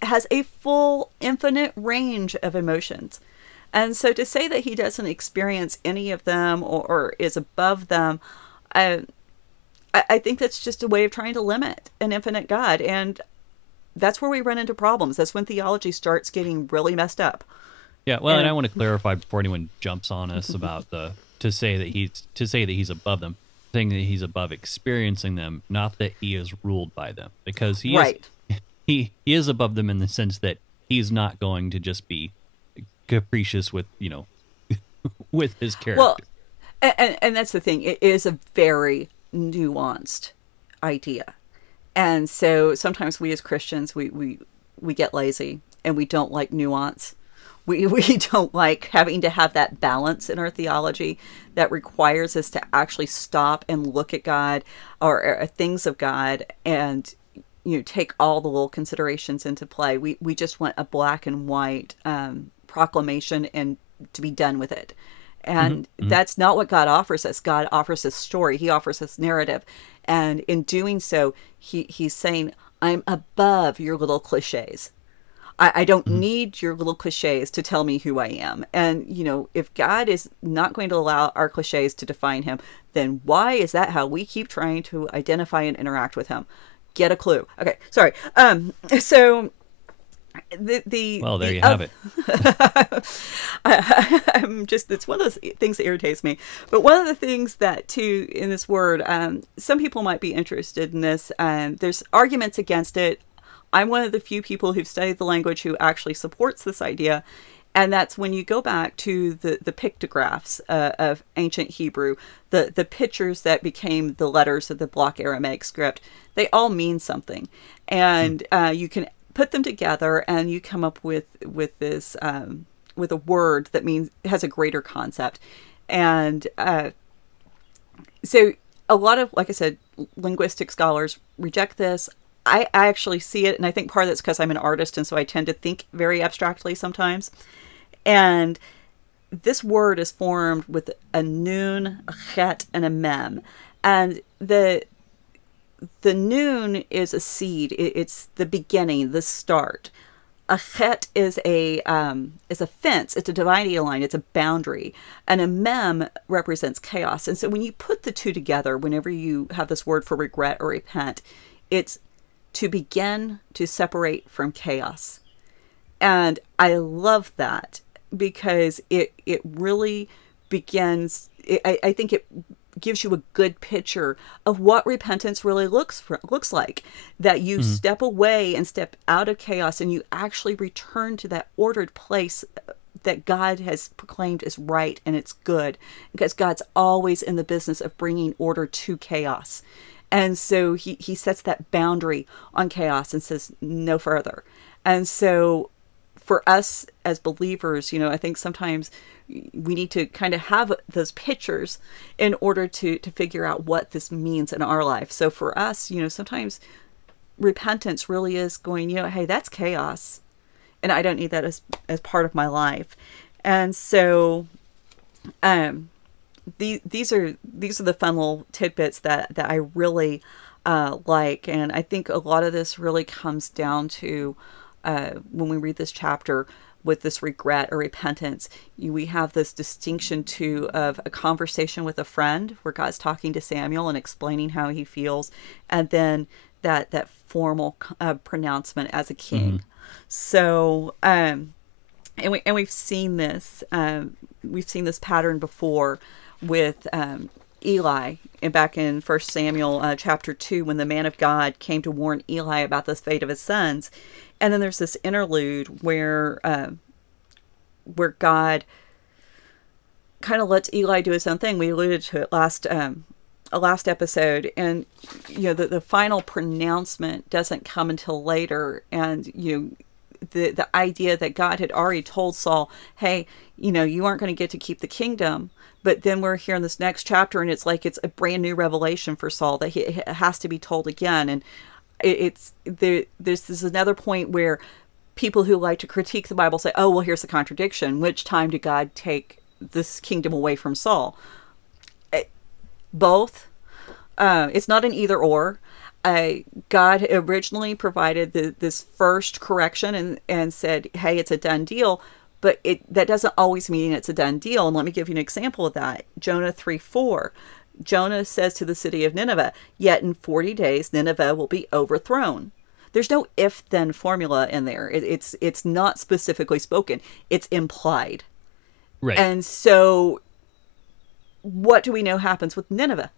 has a full, infinite range of emotions. And so to say that he doesn't experience any of them or is above them, I think that's just a way of trying to limit an infinite God. And that's where we run into problems. That's when theology starts getting really messed up. Yeah, well, and I want to clarify before anyone jumps on us about to say that he's above them, saying that he's above experiencing them, not that he is ruled by them, because he is above them in the sense that he's not going to just be capricious with, you know, with his character. Well, and that's the thing. It is a very nuanced idea. And so sometimes we as Christians, we get lazy and we don't like nuance. We don't like having to have that balance in our theology that requires us to actually stop and look at God or things of God and, you know, take all the little considerations into play. We just want a black and white proclamation and to be done with it. And that's not what God offers us. God offers us story. He offers us narrative. And in doing so, he's saying, I'm above your little cliches. I don't need your little cliches to tell me who I am. And, you know, if God is not going to allow our cliches to define him, then why is that how we keep trying to identify and interact with him? Get a clue. Okay, sorry. So... well, there you have it. It's one of those things that irritates me. But one of the things that, too, in this word, some people might be interested in this. There's arguments against it. I'm one of the few people who've studied the language who actually supports this idea. And that's when you go back to the pictographs of ancient Hebrew, the pictures that became the letters of the block Aramaic script. They all mean something. And you can put them together and you come up with this with a word that has a greater concept. And so a lot of, like I said, linguistic scholars reject this. I actually see it, and I think part of that's because I'm an artist, and so I tend to think very abstractly sometimes. And this word is formed with a nun, a chet, and a mem. And the nun is a seed. It's the beginning, the start. A chet is a fence. It's a dividing line. It's a boundary. And a mem represents chaos. And so when you put the two together, whenever you have this word for regret or repent, it's to begin to separate from chaos. And I love that because it really begins, I think it gives you a good picture of what repentance really looks like. That you step away and step out of chaos and you actually return to that ordered place that God has proclaimed is right and it's good. Because God's always in the business of bringing order to chaos. And so he sets that boundary on chaos and says no further. And so for us as believers, I think sometimes we need to kind of have those pictures in order to figure out what this means in our life. So for us, sometimes repentance really is going, hey, that's chaos, and I don't need that as part of my life. And so these are the fun little tidbits that I really like. And I think a lot of this really comes down to when we read this chapter with this regret or repentance, we have this distinction too of a conversation with a friend where God's talking to Samuel and explaining how he feels, and then that formal pronouncement as a king. Mm-hmm. So, and we've seen this pattern before with Eli, and back in 1 Samuel chapter 2, when the man of God came to warn Eli about the fate of his sons. And then there's this interlude where God kind of lets Eli do his own thing. We alluded to it last episode, and the final pronouncement doesn't come until later. And the idea that God had already told Saul, hey, you aren't going to get to keep the kingdom. But then we're here in this next chapter, and it's like it's a brand new revelation for Saul that he has to be told again. And there's this another point where people who like to critique the Bible say, oh, well, here's the contradiction. Which time did God take this kingdom away from Saul? Both. It's not an either or. God originally provided this first correction and said, hey, it's a done deal. But that doesn't always mean it's a done deal. And let me give you an example of that. Jonah 3:4. Jonah says to the city of Nineveh, yet in 40 days, Nineveh will be overthrown. There's no if-then formula in there. It's not specifically spoken. It's implied. Right. And so what do we know happens with Nineveh?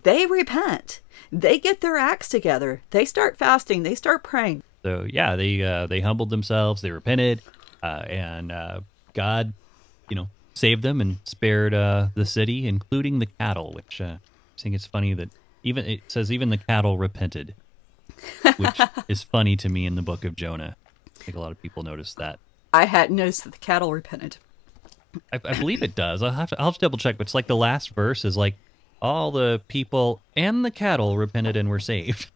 They repent. They get their acts together. They start fasting. They start praying. So, yeah, they humbled themselves. They repented. And God, saved them and spared the city, including the cattle, which I think it's funny that it says even the cattle repented, which is funny to me in the book of Jonah. I think a lot of people noticed that. I hadn't noticed that the cattle repented. I believe it does. I'll have to double check, but it's like the last verse is like all the people and the cattle repented and were saved.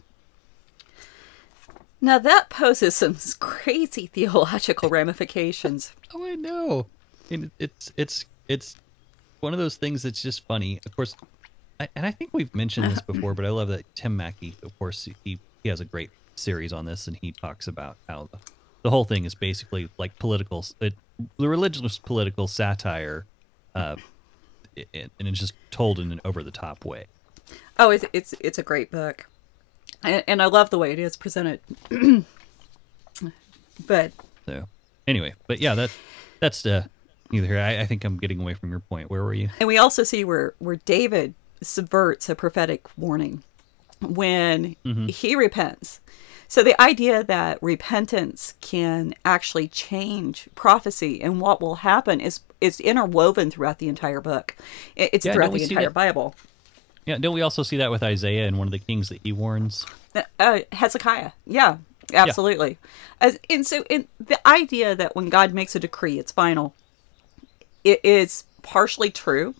Now that poses some crazy theological ramifications. Oh, I know. And it's one of those things that's just funny. Of course, and I think we've mentioned this before, but I love that Tim Mackie, of course, he has a great series on this, and he talks about how the whole thing is basically like the religious political satire, and it's just told in an over-the-top way. Oh, it's a great book. And I love the way it is presented. But so anyway, but yeah, that's neither here. I think I'm getting away from your point. Where were you? And we also see where David subverts a prophetic warning when he repents. So the idea that repentance can actually change prophecy and what will happen is interwoven throughout the entire book. It's throughout the entire Bible. Yeah, don't we also see that with Isaiah and one of the kings that he warns? Hezekiah. Yeah, absolutely. Yeah. And so the idea that when God makes a decree, it's final, it is partially true.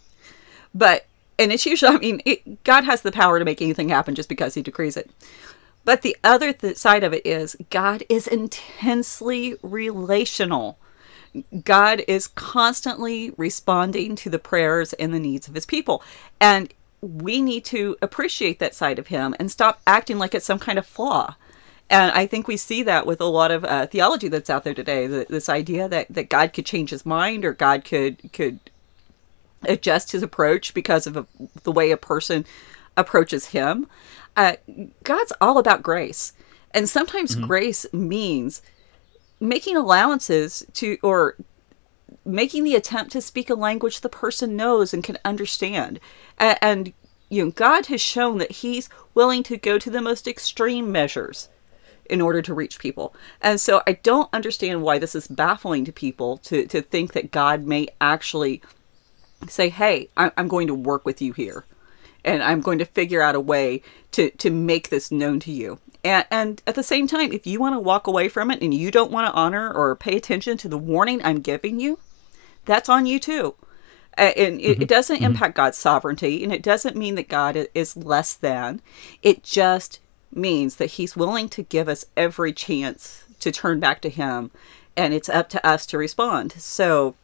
And it's usually, God has the power to make anything happen just because he decrees it. But the other side of it is God is intensely relational. God is constantly responding to the prayers and the needs of his people. And we need to appreciate that side of him and stop acting like it's some kind of flaw. And I think we see that with a lot of theology that's out there today. This idea that God could change his mind, or God could adjust his approach because of the way a person approaches him. God's all about grace. And sometimes grace means making allowances or making the attempt to speak a language the person knows and can understand. And God has shown that he's willing to go to the most extreme measures in order to reach people. And so I don't understand why this is baffling to people to think that God may actually say, hey, I'm going to work with you here, and I'm going to figure out a way to make this known to you. And at the same time, if you want to walk away from it and you don't want to honor or pay attention to the warning I'm giving you, that's on you too. And it doesn't impact God's sovereignty, and it doesn't mean that God is less than. It just means that he's willing to give us every chance to turn back to him, and it's up to us to respond. So,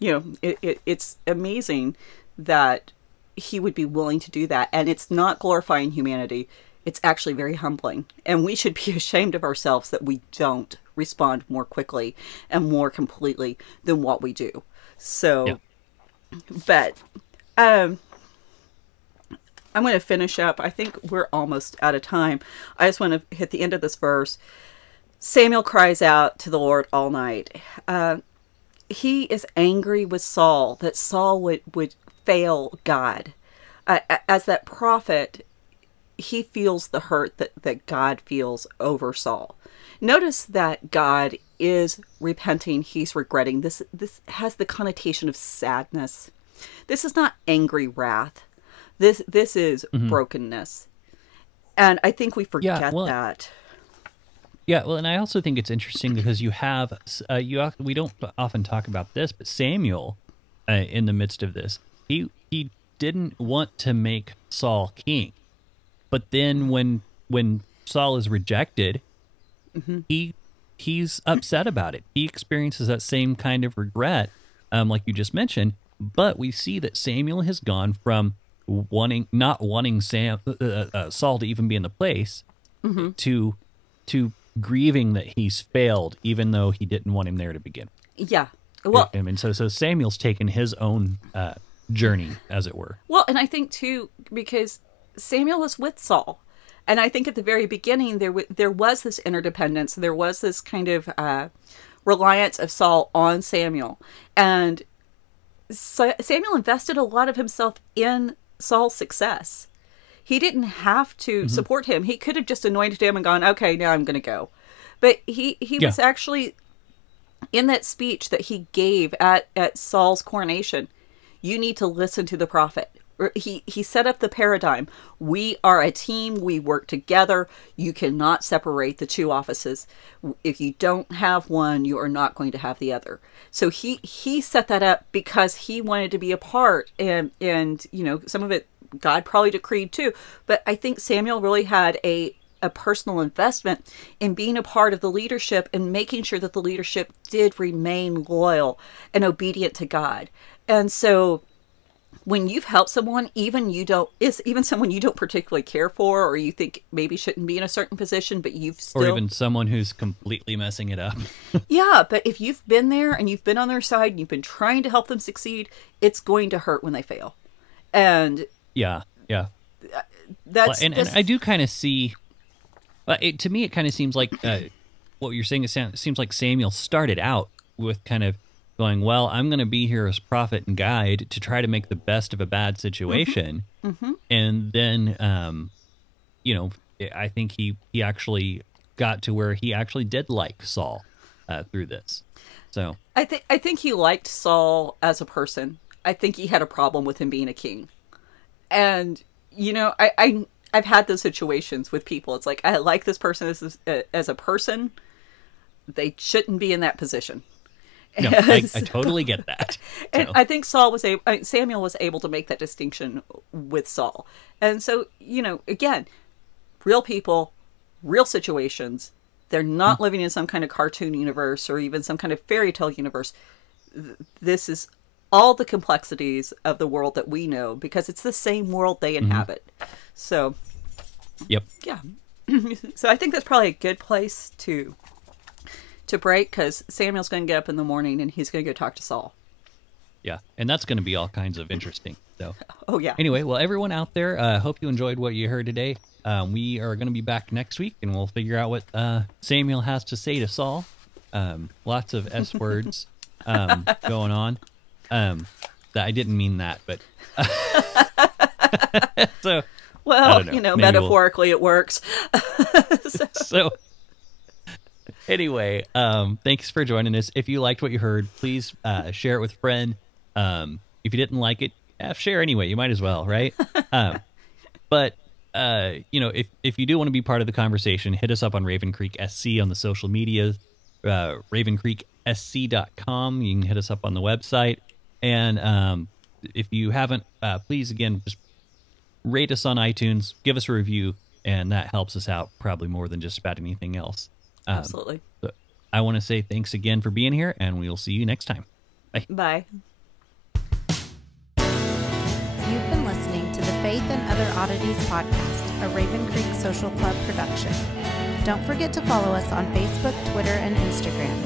it's amazing that he would be willing to do that. And it's not glorifying humanity. It's actually very humbling. And we should be ashamed of ourselves that we don't respond more quickly and more completely than what we do. So, yeah. But I'm going to finish up. I think we're almost out of time. I just want to hit the end of this verse. Samuel cries out to the Lord all night. He is angry with Saul, that Saul would fail God. As that prophet, he feels the hurt that God feels over Saul. Notice that God is repenting. He's regretting. This has the connotation of sadness. This is not angry wrath. This is brokenness. And I think we forget that. Yeah, well, and I also think it's interesting because you have, we don't often talk about this, but Samuel, in the midst of this, he didn't want to make Saul king. But then when Saul is rejected, he's upset about it. He experiences that same kind of regret, like you just mentioned. But we see that Samuel has gone from not wanting Saul to even be in the place to grieving that he's failed, even though he didn't want him there to begin. Yeah. Well, I mean, so Samuel's taken his own journey, as it were. Well, and I think too, because Samuel was with Saul. And I think at the very beginning, there was this interdependence. There was this kind of reliance of Saul on Samuel. And Samuel invested a lot of himself in Saul's success. He didn't have to support him. He could have just anointed him and gone, okay, now I'm going to go. But he was actually, in that speech that he gave at Saul's coronation, you need to listen to the prophet. He set up the paradigm. We are a team. We work together. You cannot separate the two offices. If you don't have one, you are not going to have the other. So he set that up because he wanted to be a part, and some of it God probably decreed too. But I think Samuel really had a personal investment in being a part of the leadership and making sure that the leadership did remain loyal and obedient to God. And so when you've helped someone, even someone you don't particularly care for, or you think maybe shouldn't be in a certain position, but you've still... Or even someone who's completely messing it up. Yeah, but if you've been there and you've been on their side and you've been trying to help them succeed, it's going to hurt when they fail. And... Yeah. And I do kind of see... to me, it kind of seems like... what you're saying, it seems like Samuel started out with kind of going, well, I'm going to be here as prophet and guide to try to make the best of a bad situation. And then, I think he actually got to where he actually did like Saul through this. So I think he liked Saul as a person. I think he had a problem with him being a king. And, I've had those situations with people. It's like, I like this person as a person. They shouldn't be in that position. No, I totally get that. And I think Samuel was able to make that distinction with Saul. And so, again, real people, real situations. They're not living in some kind of cartoon universe or even some kind of fairy tale universe. This is all the complexities of the world that we know, because it's the same world they inhabit. So, yep. Yeah. So I think that's probably a good place to break, because Samuel's going to get up in the morning and he's going to go talk to Saul. Yeah, and that's going to be all kinds of interesting. So, oh yeah. Anyway, well, everyone out there, hope you enjoyed what you heard today. We are going to be back next week, and we'll figure out what Samuel has to say to Saul. Lots of S words going on. I didn't mean that, but so. Well, metaphorically it works. So anyway, thanks for joining us. If you liked what you heard, please share it with a friend. If you didn't like it, share anyway. You might as well, right? But if you do want to be part of the conversation, hit us up on Raven Creek SC on the social media, ravencreeksc.com. You can hit us up on the website. And if you haven't, please, again, just rate us on iTunes, give us a review, and that helps us out probably more than just about anything else. Absolutely. So I want to say thanks again for being here, and we'll see you next time. Bye. Bye. You've been listening to the Faith and Other Oddities podcast, a Raven Creek Social Club production. Don't forget to follow us on Facebook, Twitter, and Instagram.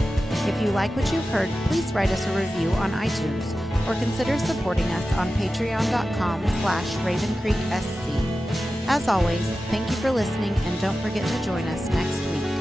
If you like what you've heard, please write us a review on iTunes or consider supporting us on patreon.com/RavenCreekSC. As always, thank you for listening, and don't forget to join us next week.